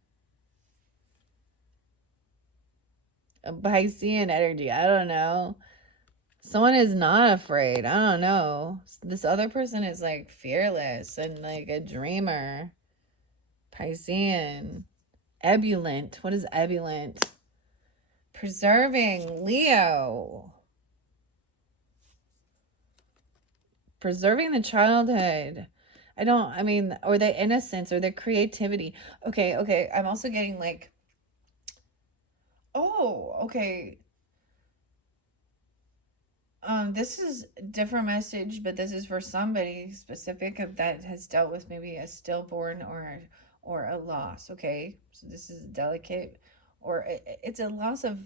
a Piscean energy. I don't know. Someone is not afraid. I don't know. This other person is like fearless and like a dreamer. Piscean. Ebullient. What is ebullient? Preserving. Leo. Preserving the childhood. Or the innocence or the creativity. Okay. I'm also getting like, oh, okay. This is a different message, but this is for somebody specific that has dealt with maybe a stillborn or a loss. Okay, so this is delicate, or it's a loss of.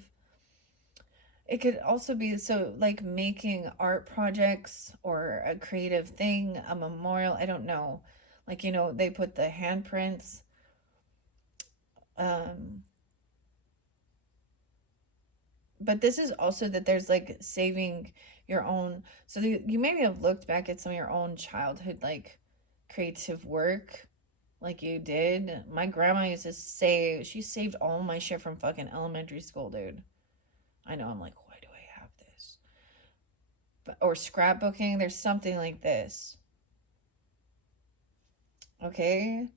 It could also be so like making art projects or a creative thing, a memorial. I don't know, like they put the handprints. But this is also that there's like saving your own, so you maybe have looked back at some of your own childhood like creative work like you did. My grandma used to save, she saved all my shit from fucking elementary school, dude. I know, I'm like, why do I have this? Or scrapbooking, there's something like this. Okay.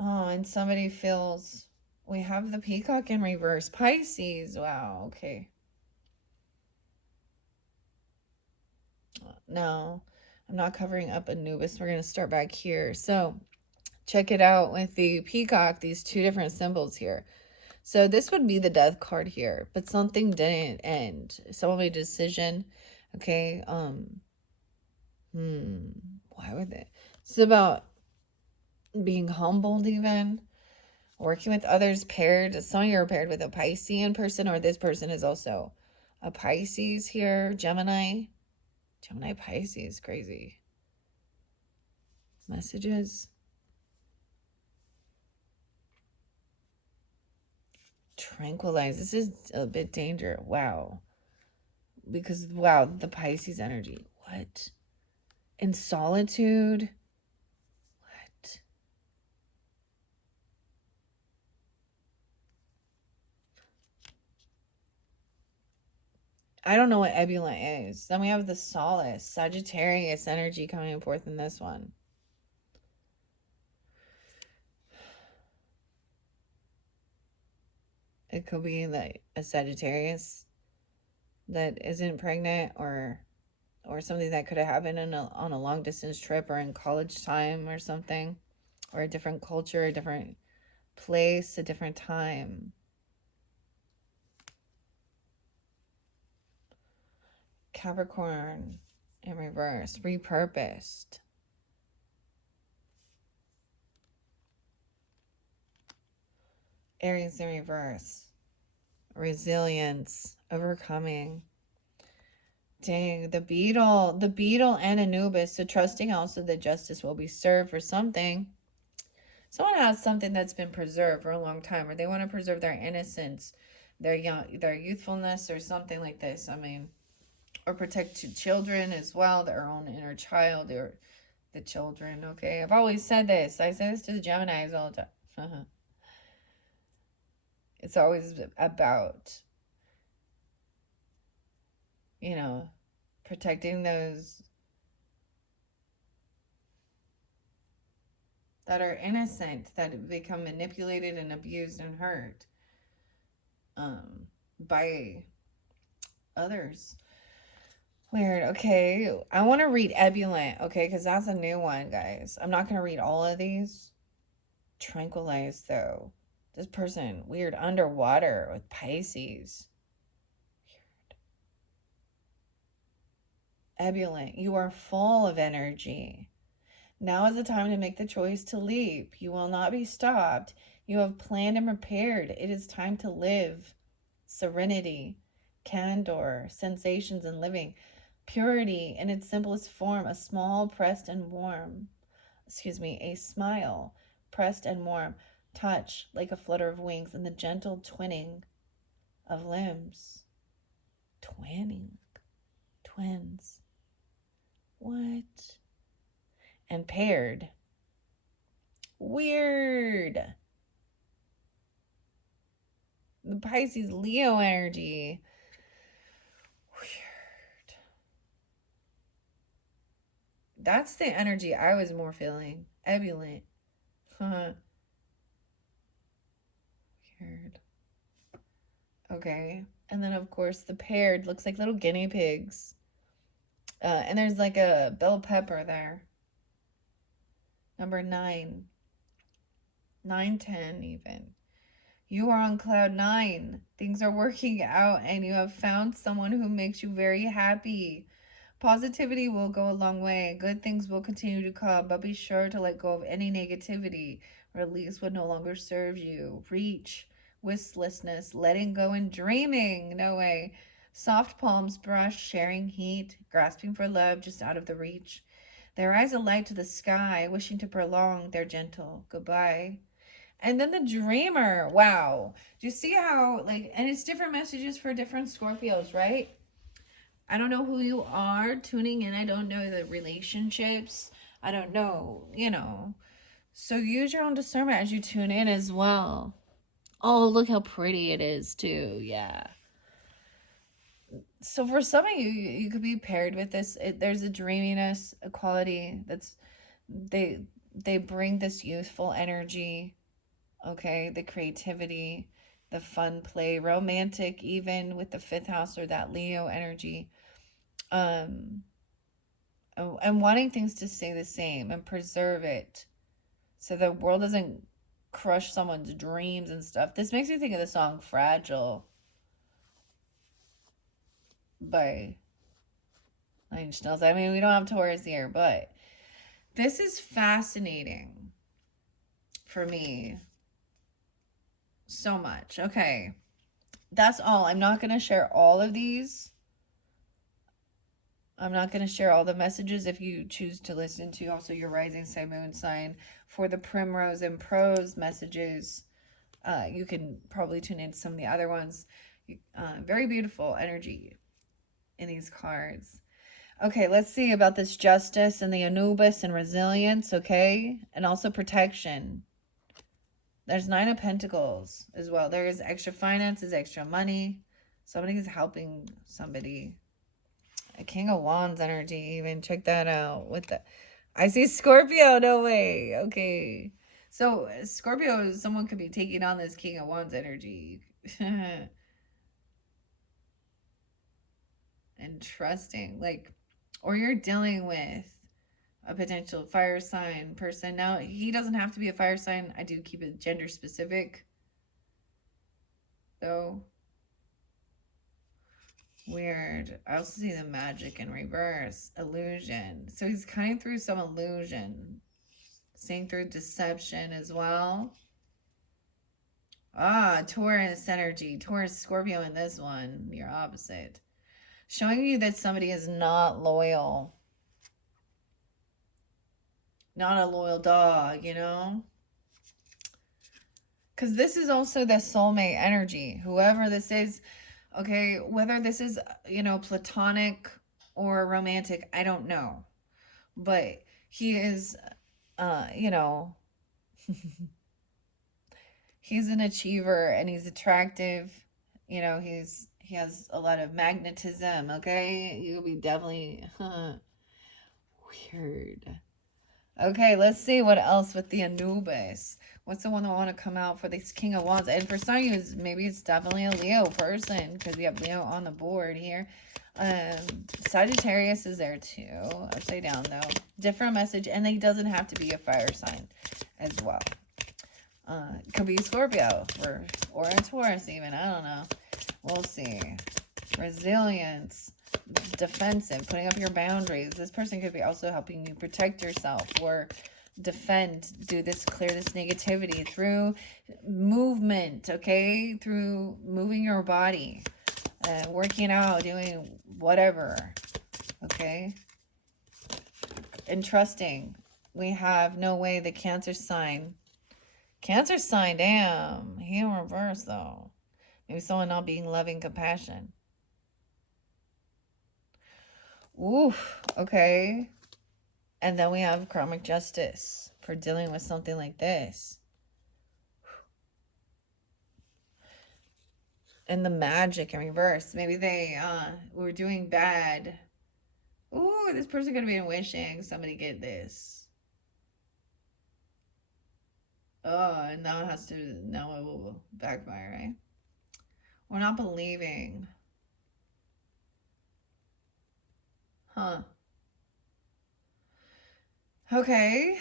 Oh, and somebody feels, we have the peacock in reverse. Pisces, wow, okay. No, I'm not covering up Anubis. We're going to start back here. So check it out with the peacock, these two different symbols here. So this would be the death card here, but something didn't end. Someone made a decision. Okay. Why would they? It's about being humbled even. Working with others paired. Some of you are paired with a Piscean person, or this person is also a Pisces here. Gemini, Pisces, crazy. Messages. Tranquilize. This is a bit dangerous. Wow. Because, wow, the Pisces energy. What? In solitude? What? I don't know what ebullient is. Then we have the solace, Sagittarius energy coming forth in this one. It could be like a Sagittarius that isn't pregnant, or something that could have happened on a long distance trip or in college time or something, or a different culture, a different place, a different time. Capricorn in reverse, repurposed. Aries in reverse, resilience, overcoming. Dang, the beetle and Anubis. So trusting also that justice will be served for something. Someone has something that's been preserved for a long time, or they want to preserve their innocence, their youthfulness, or something like this. I mean, or protect children as well, their own inner child, or the children. Okay, I've always said this. I say this to the Geminis all the time. It's always about, protecting those that are innocent, that become manipulated and abused and hurt by others. Weird. Okay, I want to read ebullient, okay, because that's a new one, guys. I'm not going to read all of these. Tranquilize, though. This person, weird, underwater with Pisces. Weird. Ebullient, you are full of energy. Now is the time to make the choice to leap. You will not be stopped. You have planned and prepared. It is time to live. Serenity, candor, sensations and living. Purity in its simplest form, a smile, pressed and warm. A smile, pressed and warm. Touch like a flutter of wings and the gentle twinning of limbs. Twins. What? And paired. Weird. The Pisces Leo energy. Weird. That's the energy I was more feeling. Ebullient. Weird. Okay. And then, of course, the paired looks like little guinea pigs. And there's like a bell pepper there. Number 9. 9, 10 even. You are on cloud 9. Things are working out and you have found someone who makes you very happy. Positivity will go a long way. Good things will continue to come, but be sure to let go of any negativity. Release what no longer serves you. Reach, listlessness, letting go and dreaming. No way. Soft palms brush, sharing heat, grasping for love just out of the reach. Their eyes a light to the sky, wishing to prolong their gentle goodbye. And then the dreamer. Wow. Do you see how, and it's different messages for different Scorpios, right? I don't know who you are tuning in. I don't know the relationships. I don't know, So use your own discernment as you tune in as well. Oh, look how pretty it is too. Yeah. So for some of you, you could be paired with this. There's a dreaminess, a quality that's, they bring this youthful energy. Okay, the creativity, the fun play, romantic, even with the 5th house or that Leo energy. And wanting things to stay the same and preserve it so the world doesn't crush someone's dreams and stuff. This makes me think of the song Fragile by Nine Inch Nails. I mean, we don't have Taurus here, but this is fascinating for me so much. Okay, that's all. I'm not going to share all of these. I'm not going to share all the messages. If you choose to listen to also your rising sign, moon sign for the primrose and prose messages, you can probably tune in some of the other ones. Very beautiful energy in these cards. Okay, let's see about this justice and the Anubis and resilience, okay? And also protection. There's 9 of Pentacles as well. There is extra finances, extra money, Somebody's helping somebody. A King of Wands energy, even. Check that out. With the, I see Scorpio. No way. Okay. So, Scorpio, someone could be taking on this King of Wands energy. And trusting. Like, or you're dealing with a potential fire sign person. Now, he doesn't have to be a fire sign. I do keep it gender specific, though. Weird. I also see the magic in reverse. Illusion. So he's cutting through some illusion. Seeing through deception as well. Ah, Taurus energy. Taurus, Scorpio in this one. Your opposite. Showing you that somebody is not loyal. Not a loyal dog, you know? Because this is also the soulmate energy. Whoever this is, okay, whether this is, you know, platonic or romantic, I don't know. But he is, you know, he's an achiever and he's attractive. You know, he has a lot of magnetism, okay? You'll be definitely weird. Okay, let's see what else with the Anubis. What's the one that want to come out for this King of Wands? And for some of you, maybe it's definitely a Leo person because we have Leo on the board here. Sagittarius is there too. Upside down though. Different message, and it doesn't have to be a fire sign as well. It could be Scorpio or a Taurus even. I don't know. We'll see. Resilience. Defensive, putting up your boundaries. This person could be also helping you protect yourself or defend, clear this negativity through movement, okay? Through moving your body, working out, doing whatever, okay? And trusting. We have no way the Cancer sign. Cancer sign, damn. He in reverse though. Maybe someone not being loving, compassion. Oof, okay. And then we have karmic justice for dealing with something like this. And the magic in reverse. Maybe they were doing bad. Ooh, this person could have been wishing somebody get this. Oh, and now it will backfire, right? We're not believing. Huh. Okay.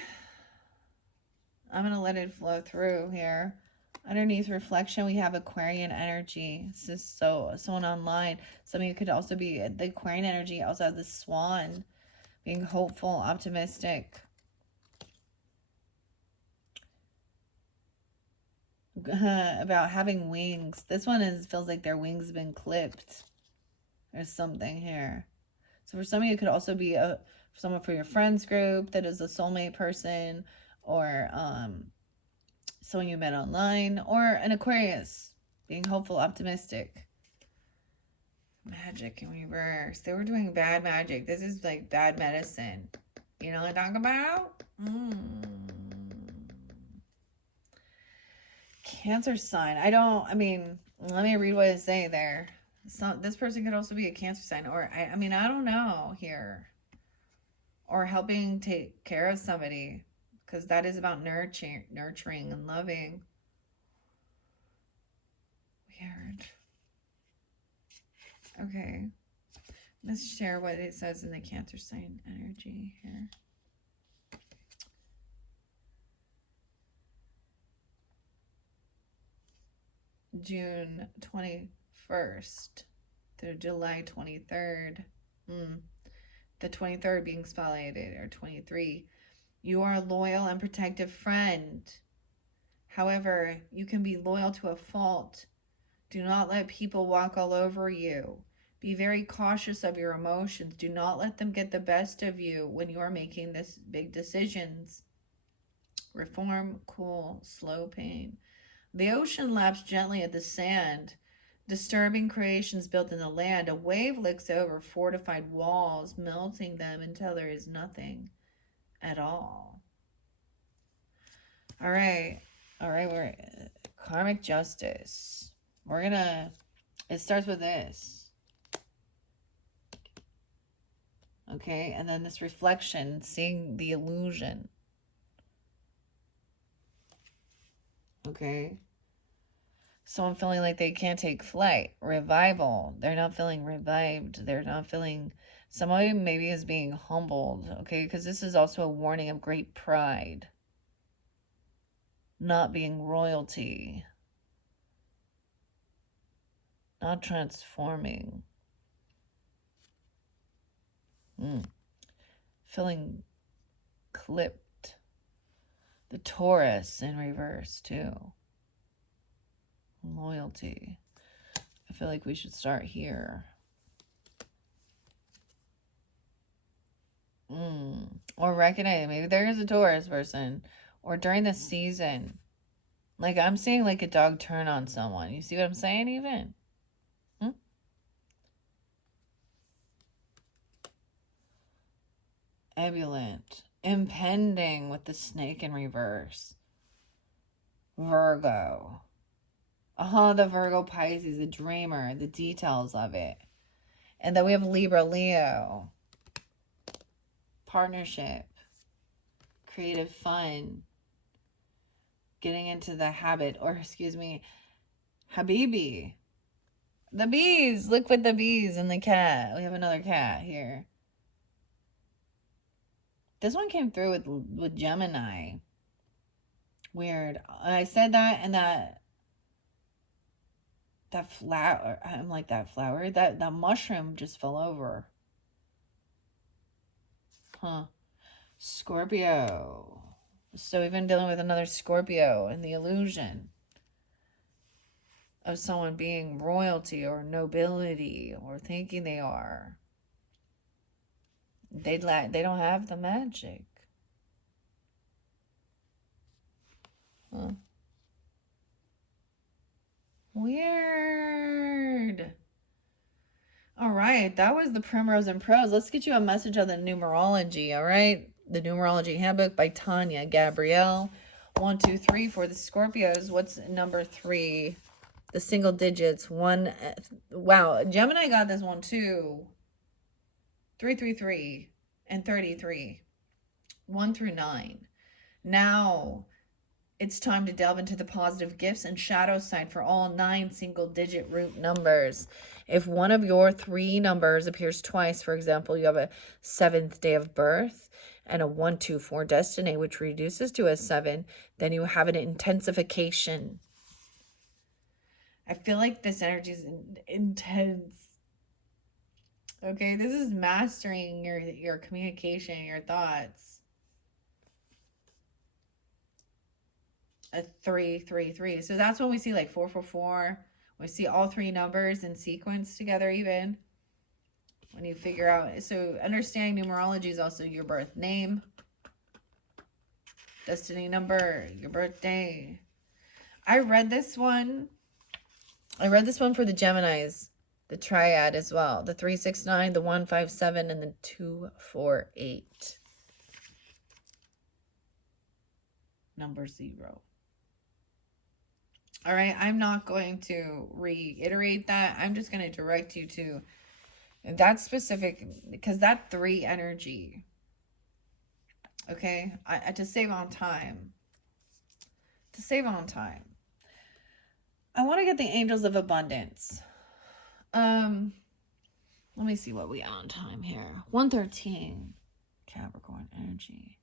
I'm going to let it flow through here. Underneath reflection, we have Aquarian energy. This is someone online. Some of you could also be the Aquarian energy. Also has the swan, being hopeful, optimistic. About having wings. This one feels like their wings have been clipped. There's something here. So for some of you, it could also be someone for your friends group that is a soulmate person, or someone you met online, or an Aquarius, being hopeful, optimistic. Magic in reverse. They were doing bad magic. This is like bad medicine. You know what I'm talking about? Cancer sign. I mean, let me read what it say there. This person could also be a Cancer sign, or I mean, I don't know here. Or helping take care of somebody, because that is about nurturing and loving. Weird. Okay. Let's share what it says in the Cancer sign energy here. June 21st through July 23rd. The 23rd being spotlighted, or 23. You are a loyal and protective friend. However, you can be loyal to a fault. Do not let people walk all over you. Be very cautious of your emotions. Do not let them get the best of you when you are making this big decisions. Reform, cool, slow pain. The ocean laps gently at the sand. Disturbing creations built in the land. A wave licks over fortified walls, melting them until there is nothing at all. All right, we're karmic justice. We're gonna It starts with this. Okay, and then this reflection, seeing the illusion. Okay. Someone feeling like they can't take flight. Revival. They're not feeling revived. They're not feeling... Somebody maybe is being humbled. Okay, because this is also a warning of great pride. Not being royalty. Not transforming. Feeling clipped. The Taurus in reverse, too. Loyalty. I feel like we should start here. Or recognize maybe there is a Taurus person. Or during the season. Like, I'm seeing like a dog turn on someone. You see what I'm saying even? Ebullient. Impending with the snake in reverse. Virgo. The Virgo Pisces, the dreamer, the details of it. And then we have Libra Leo. Partnership. Creative fun. Getting into the habit, or excuse me, Habibi. The bees. Look with the bees and the cat. We have another cat here. This one came through with Gemini. Weird. I said that, and that flower, I'm like, that flower, that mushroom just fell over. Scorpio. So we've been dealing with another Scorpio and the illusion of someone being royalty or nobility or thinking they are. They don't have the magic. Weird. All right, that was the Primrose and Prose. Let's get you a message on the numerology, all right? The Numerology Handbook by Tanya Gabrielle. 1, 2, 3 for the Scorpios. What's number 3? The single digits. 1. Wow, Gemini got this one too. 333 and 33. 1 through 9. Now, it's time to delve into the positive gifts and shadow side for all 9 single-digit root numbers. If one of your 3 numbers appears twice, for example, you have a 7th day of birth and a 1, 2, 4 destiny, which reduces to a 7, then you have an intensification. I feel like this energy is intense. Okay, this is mastering your communication, your thoughts. A 3, 3, 3. So that's when we see like 4, 4, 4. We see all 3 numbers in sequence together even. When you figure out, so understanding numerology is also your birth name, destiny number, your birthday. I read this one for the Geminis, the triad as well. The 369, the 157, and the 248. Number 0. All right, I'm not going to reiterate that. I'm just going to direct you to that specific, because that 3 energy, okay, to save on time. I want to get the angels of abundance. Let me see what we on time here. 113, Capricorn energy.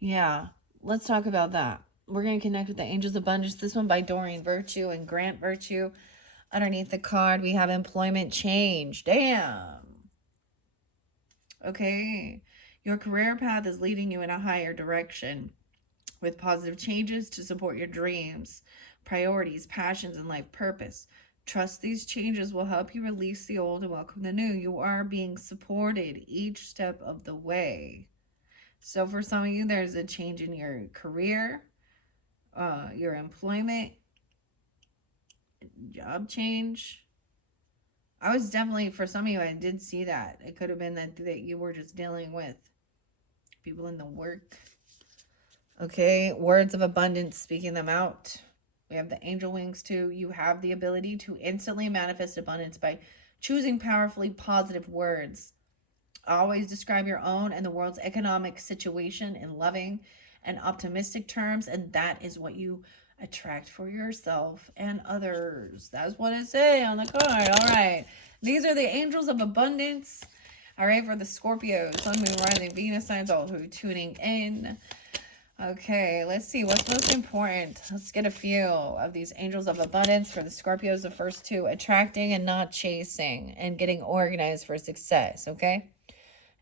Yeah, let's talk about that. We're going to connect with the angels of abundance. This one by Doreen Virtue and Grant Virtue. Underneath the card, we have employment change. Damn. Okay. Your career path is leading you in a higher direction with positive changes to support your dreams, priorities, passions, and life purpose. Trust these changes will help you release the old and welcome the new. You are being supported each step of the way. So for some of you, there's a change in your career, your employment, job change. I was definitely, for some of you, I did see that. It could have been that you were just dealing with people in the work. Okay, words of abundance, speaking them out. We have the angel wings too. You have the ability to instantly manifest abundance by choosing powerfully positive words. Always describe your own and the world's economic situation in loving and optimistic terms, and that is what you attract for yourself and others. That's what it say on the card. All right. These are the angels of abundance. All right, for the Scorpios, Sun, Moon, Rising, Venus signs, all who are tuning in. Okay, let's see what's most important. Let's get a feel of these angels of abundance for the Scorpios. The first two, attracting and not chasing, and getting organized for success. Okay,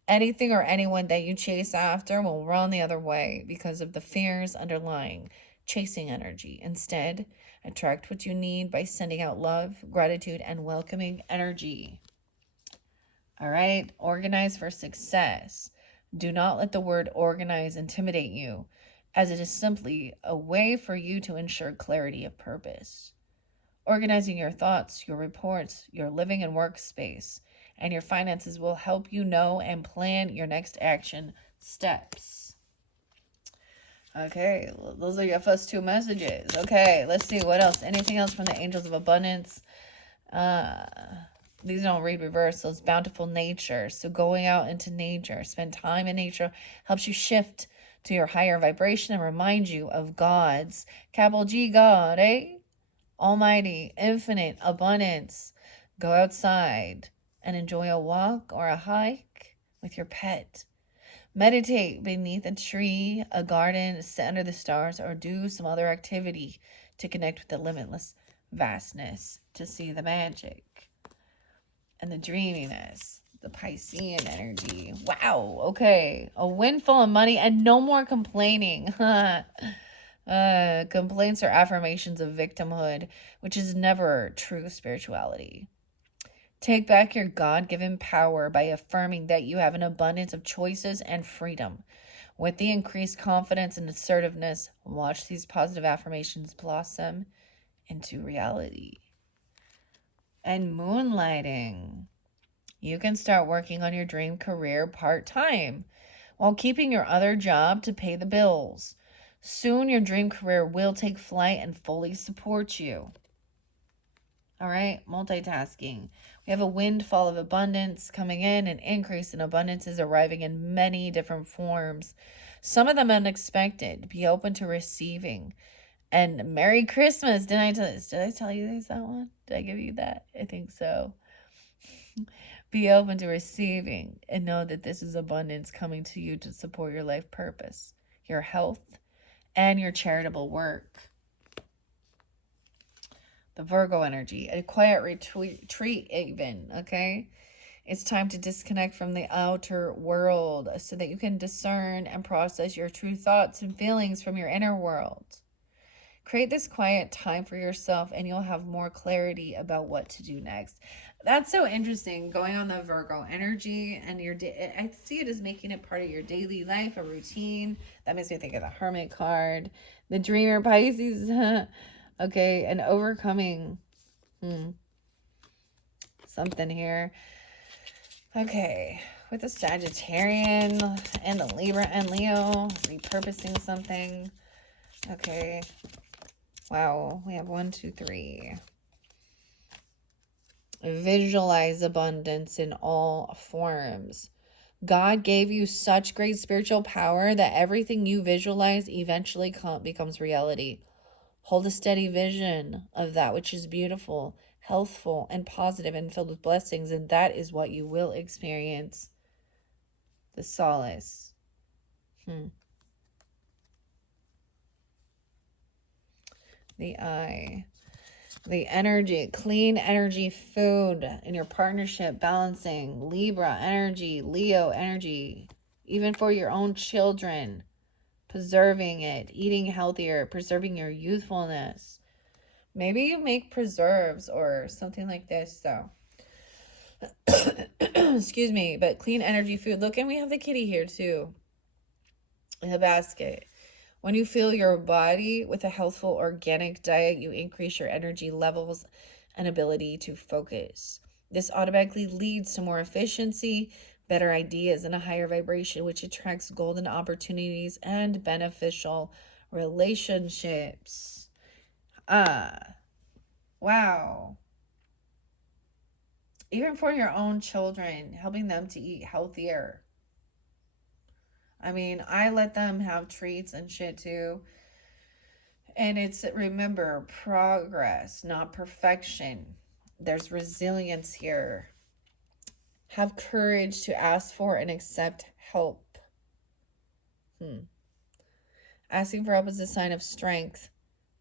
anything or anyone that you chase after will run the other way because of the fears underlying chasing energy. Instead, attract what you need by sending out love, gratitude, and welcoming energy. All right, organize for success. Do not let the word organize intimidate you, as it is simply a way for you to ensure clarity of purpose. Organizing your thoughts, your reports, your living and workspace, and your finances will help you know and plan your next action steps. Okay, those are your first two messages. Okay, let's see what else. Anything else from the angels of abundance? These don't read reversals. Bountiful nature. So going out into nature, spend time in nature, helps you shift to your higher vibration and remind you of God's, capital G, God, Almighty, infinite, abundance. Go outside and enjoy a walk or a hike with your pet. Meditate beneath a tree, a garden, sit under the stars, or do some other activity to connect with the limitless vastness, to see the magic and the dreaminess, the Piscean energy. Wow, okay. A windfall of money and no more complaining. Complaints are affirmations of victimhood, which is never true spirituality. Take back your God-given power by affirming that you have an abundance of choices and freedom. With the increased confidence and assertiveness, watch these positive affirmations blossom into reality. And moonlighting. You can start working on your dream career part-time while keeping your other job to pay the bills. Soon your dream career will take flight and fully support you. All right, multitasking. We have a windfall of abundance coming in. An increase in abundance is arriving in many different forms. Some of them unexpected. Be open to receiving. And Merry Christmas. Did I tell you this, that one? Did I give you that? I think so. Be open to receiving and know that this is abundance coming to you to support your life purpose, your health, and your charitable work. The Virgo energy, a quiet retreat even, okay? It's time to disconnect from the outer world so that you can discern and process your true thoughts and feelings from your inner world. Create this quiet time for yourself and you'll have more clarity about what to do next. That's so interesting, going on the Virgo energy and your day. I see it as making it part of your daily life, a routine. That makes me think of the Hermit card, the Dreamer Pisces. Okay, and overcoming something here. Okay, with the Sagittarian and the Libra and Leo, repurposing something. Okay. Wow, we have 1, 2, 3. Visualize abundance in all forms. God gave you such great spiritual power that everything you visualize eventually becomes reality. Hold a steady vision of that which is beautiful, healthful, and positive and filled with blessings, and that is what you will experience. The solace. The eye. The energy, clean energy food in your partnership, balancing Libra energy, Leo energy, even for your own children, preserving it, eating healthier, preserving your youthfulness. Maybe you make preserves or something like this, so. Excuse me, but clean energy food. Look, and we have the kitty here too in the basket. When you fill your body with a healthful organic diet, you increase your energy levels and ability to focus. This automatically leads to more efficiency, better ideas, and a higher vibration, which attracts golden opportunities and beneficial relationships. Wow. Even for your own children, helping them to eat healthier. I mean, I let them have treats and shit too. And it's, remember, progress, not perfection. There's resilience here. Have courage to ask for and accept help. Asking for help is a sign of strength,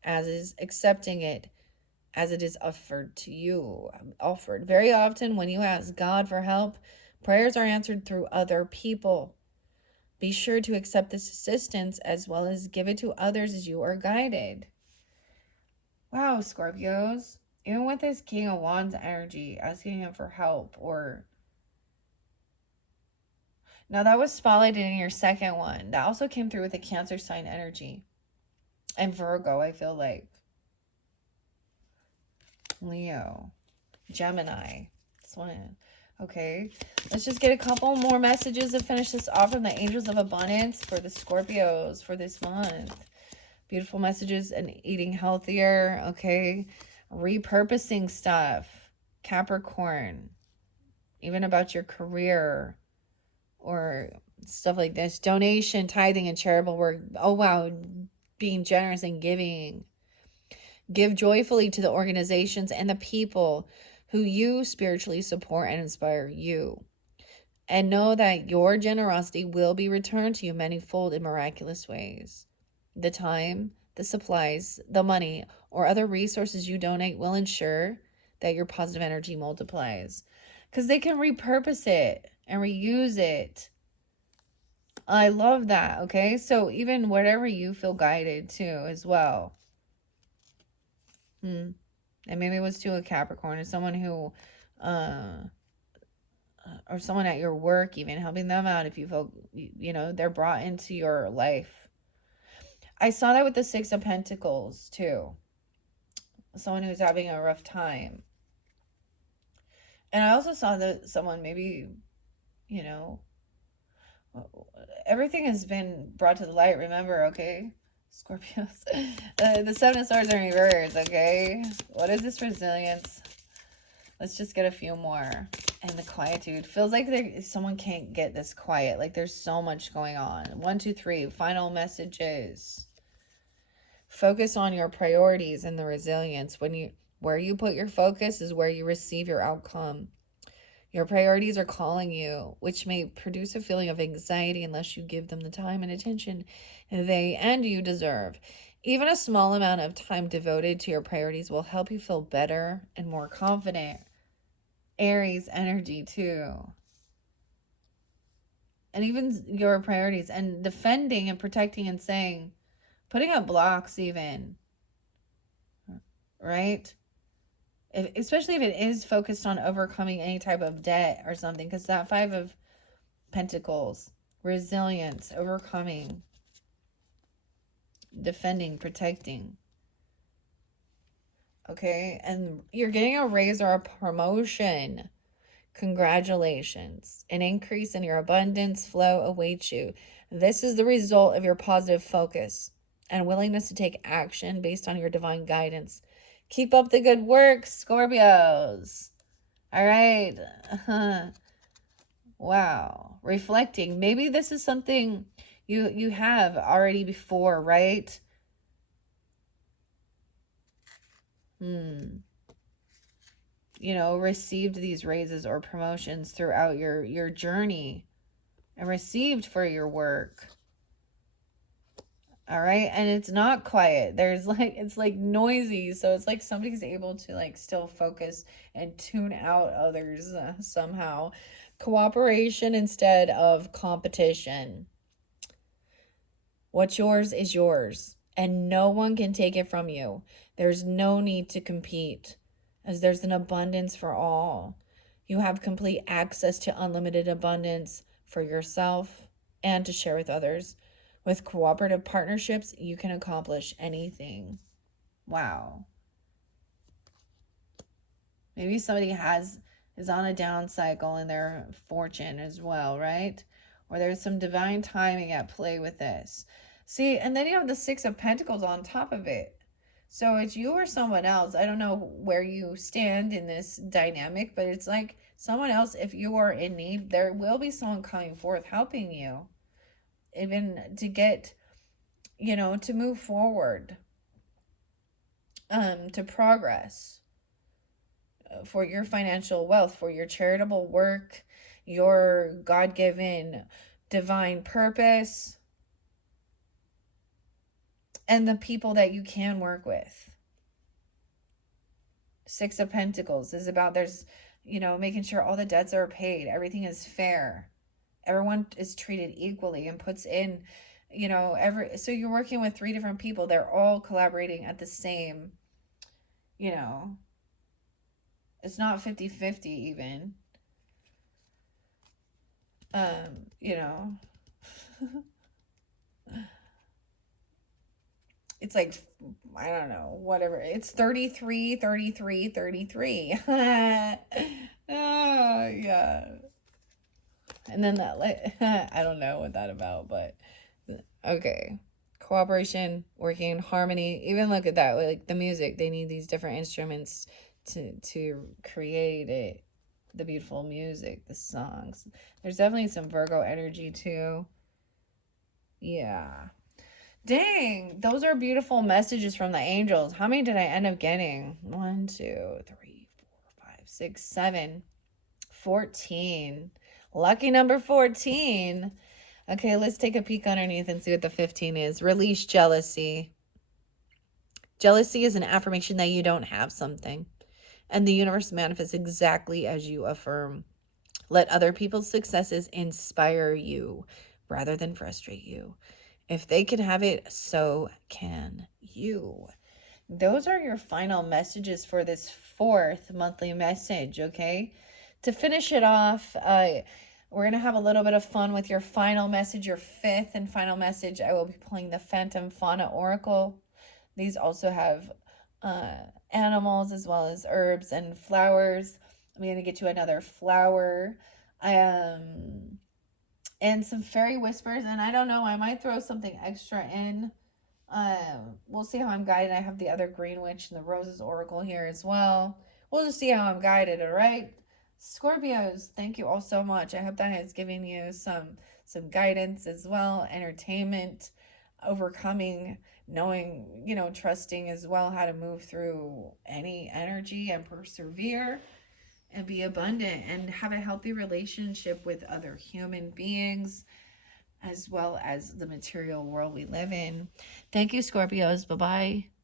as is accepting it as it is offered to you. Offered. Very often, when you ask God for help, prayers are answered through other people. Be sure to accept this assistance as well as give it to others as you are guided. Wow, Scorpios. Even with this King of Wands energy, asking him for help, or... Now, that was spotlighted in your second one. That also came through with the Cancer sign energy. And Virgo, I feel like. Leo. Gemini. This one. Okay. Let's just get a couple more messages to finish this off from the Angels of Abundance for the Scorpios for this month. Beautiful messages and eating healthier. Okay. Repurposing stuff. Capricorn. Even about your career or stuff like this. Donation, tithing, and charitable work. Oh, wow. Being generous and giving. Give joyfully to the organizations and the people who you spiritually support and inspire you. And know that your generosity will be returned to you manifold in miraculous ways. The time, the supplies, the money, or other resources you donate will ensure that your positive energy multiplies. Because they can repurpose it and reuse it. I love that, okay? So even whatever you feel guided to as well. And maybe it was to a Capricorn or someone who, or someone at your work, even helping them out if you feel, you know, they're brought into your life. I saw that with the Six of Pentacles too. Someone who's having a rough time. And I also saw that someone maybe, you know, everything has been brought to the light, remember, okay? Scorpios. The Seven of Swords are in reverse, okay? What is this resilience? Let's just get a few more. And the quietude. Feels like someone can't get this quiet. Like there's so much going on. 1, 2, 3. Final messages. Focus on your priorities and the resilience. Where you put your focus is where you receive your outcome. Your priorities are calling you, which may produce a feeling of anxiety unless you give them the time and attention they and you deserve. Even a small amount of time devoted to your priorities will help you feel better and more confident. Aries energy too. And even your priorities and defending and protecting and saying, putting up blocks even, right? Especially if it is focused on overcoming any type of debt or something, because that Five of Pentacles, resilience, overcoming, defending, protecting. Okay, and you're getting a raise or a promotion. Congratulations. An increase in your abundance flow awaits you. This is the result of your positive focus and willingness to take action based on your divine guidance. Keep up the good work, Scorpios. All right. Wow. Reflecting. Maybe this is something you have already before, right? You know, received these raises or promotions throughout your journey and received for your work. All right. And it's not quiet. There's like, it's like noisy. So it's like somebody's able to like still focus and tune out others somehow. Cooperation instead of competition. What's yours is yours, and no one can take it from you. There's no need to compete, as there's an abundance for all. You have complete access to unlimited abundance for yourself and to share with others. With cooperative partnerships, you can accomplish anything. Wow. Maybe somebody is on a down cycle in their fortune as well, right? Or there's some divine timing at play with this. See, and then you have the Six of Pentacles on top of it. So it's you or someone else. I don't know where you stand in this dynamic, but it's like someone else, if you are in need, there will be someone coming forth helping you, even to get, to move forward, to progress, for your financial wealth, for your charitable work, your God given divine purpose, and the people that you can work with. Six of Pentacles is about making sure all the debts are paid, everything is fair, everyone is treated equally and puts in, so you're working with three different people, they're all collaborating at the same, you know, it's not 50-50 even. You know, it's like, I don't know, whatever. It's 33, 33, 33. Oh, yeah. And then that, I don't know what that about, but okay. Cooperation, working, harmony. Even look at that, like the music. They need these different instruments to create it. The beautiful music, the songs. There's definitely some Virgo energy too. Yeah. Dang, those are beautiful messages from the angels. How many did I end up getting? 1, 2, 3, 4, 5, 6, 7, 14. Lucky number 14. Okay, let's take a peek underneath and see what the 15 is. Release jealousy. Jealousy is an affirmation that you don't have something, and the universe manifests exactly as you affirm. Let other people's successes inspire you rather than frustrate you. If they can have it, so can you. Those are your final messages for this 4th monthly message, okay? To finish it off, we're going to have a little bit of fun with your final message, your 5th and final message. I will be pulling the Phantom Fauna Oracle. These also have animals as well as herbs and flowers. I'm going to get you another flower. And some fairy whispers. And I don't know, I might throw something extra in. We'll see how I'm guided. I have the other Green Witch and the Roses Oracle here as well. We'll just see how I'm guided, all right? Scorpios, thank you all so much. I hope that has given you some guidance as well, entertainment, overcoming, knowing, trusting as well how to move through any energy and persevere and be abundant and have a healthy relationship with other human beings as well as the material world we live in. Thank you, Scorpios. Bye-bye.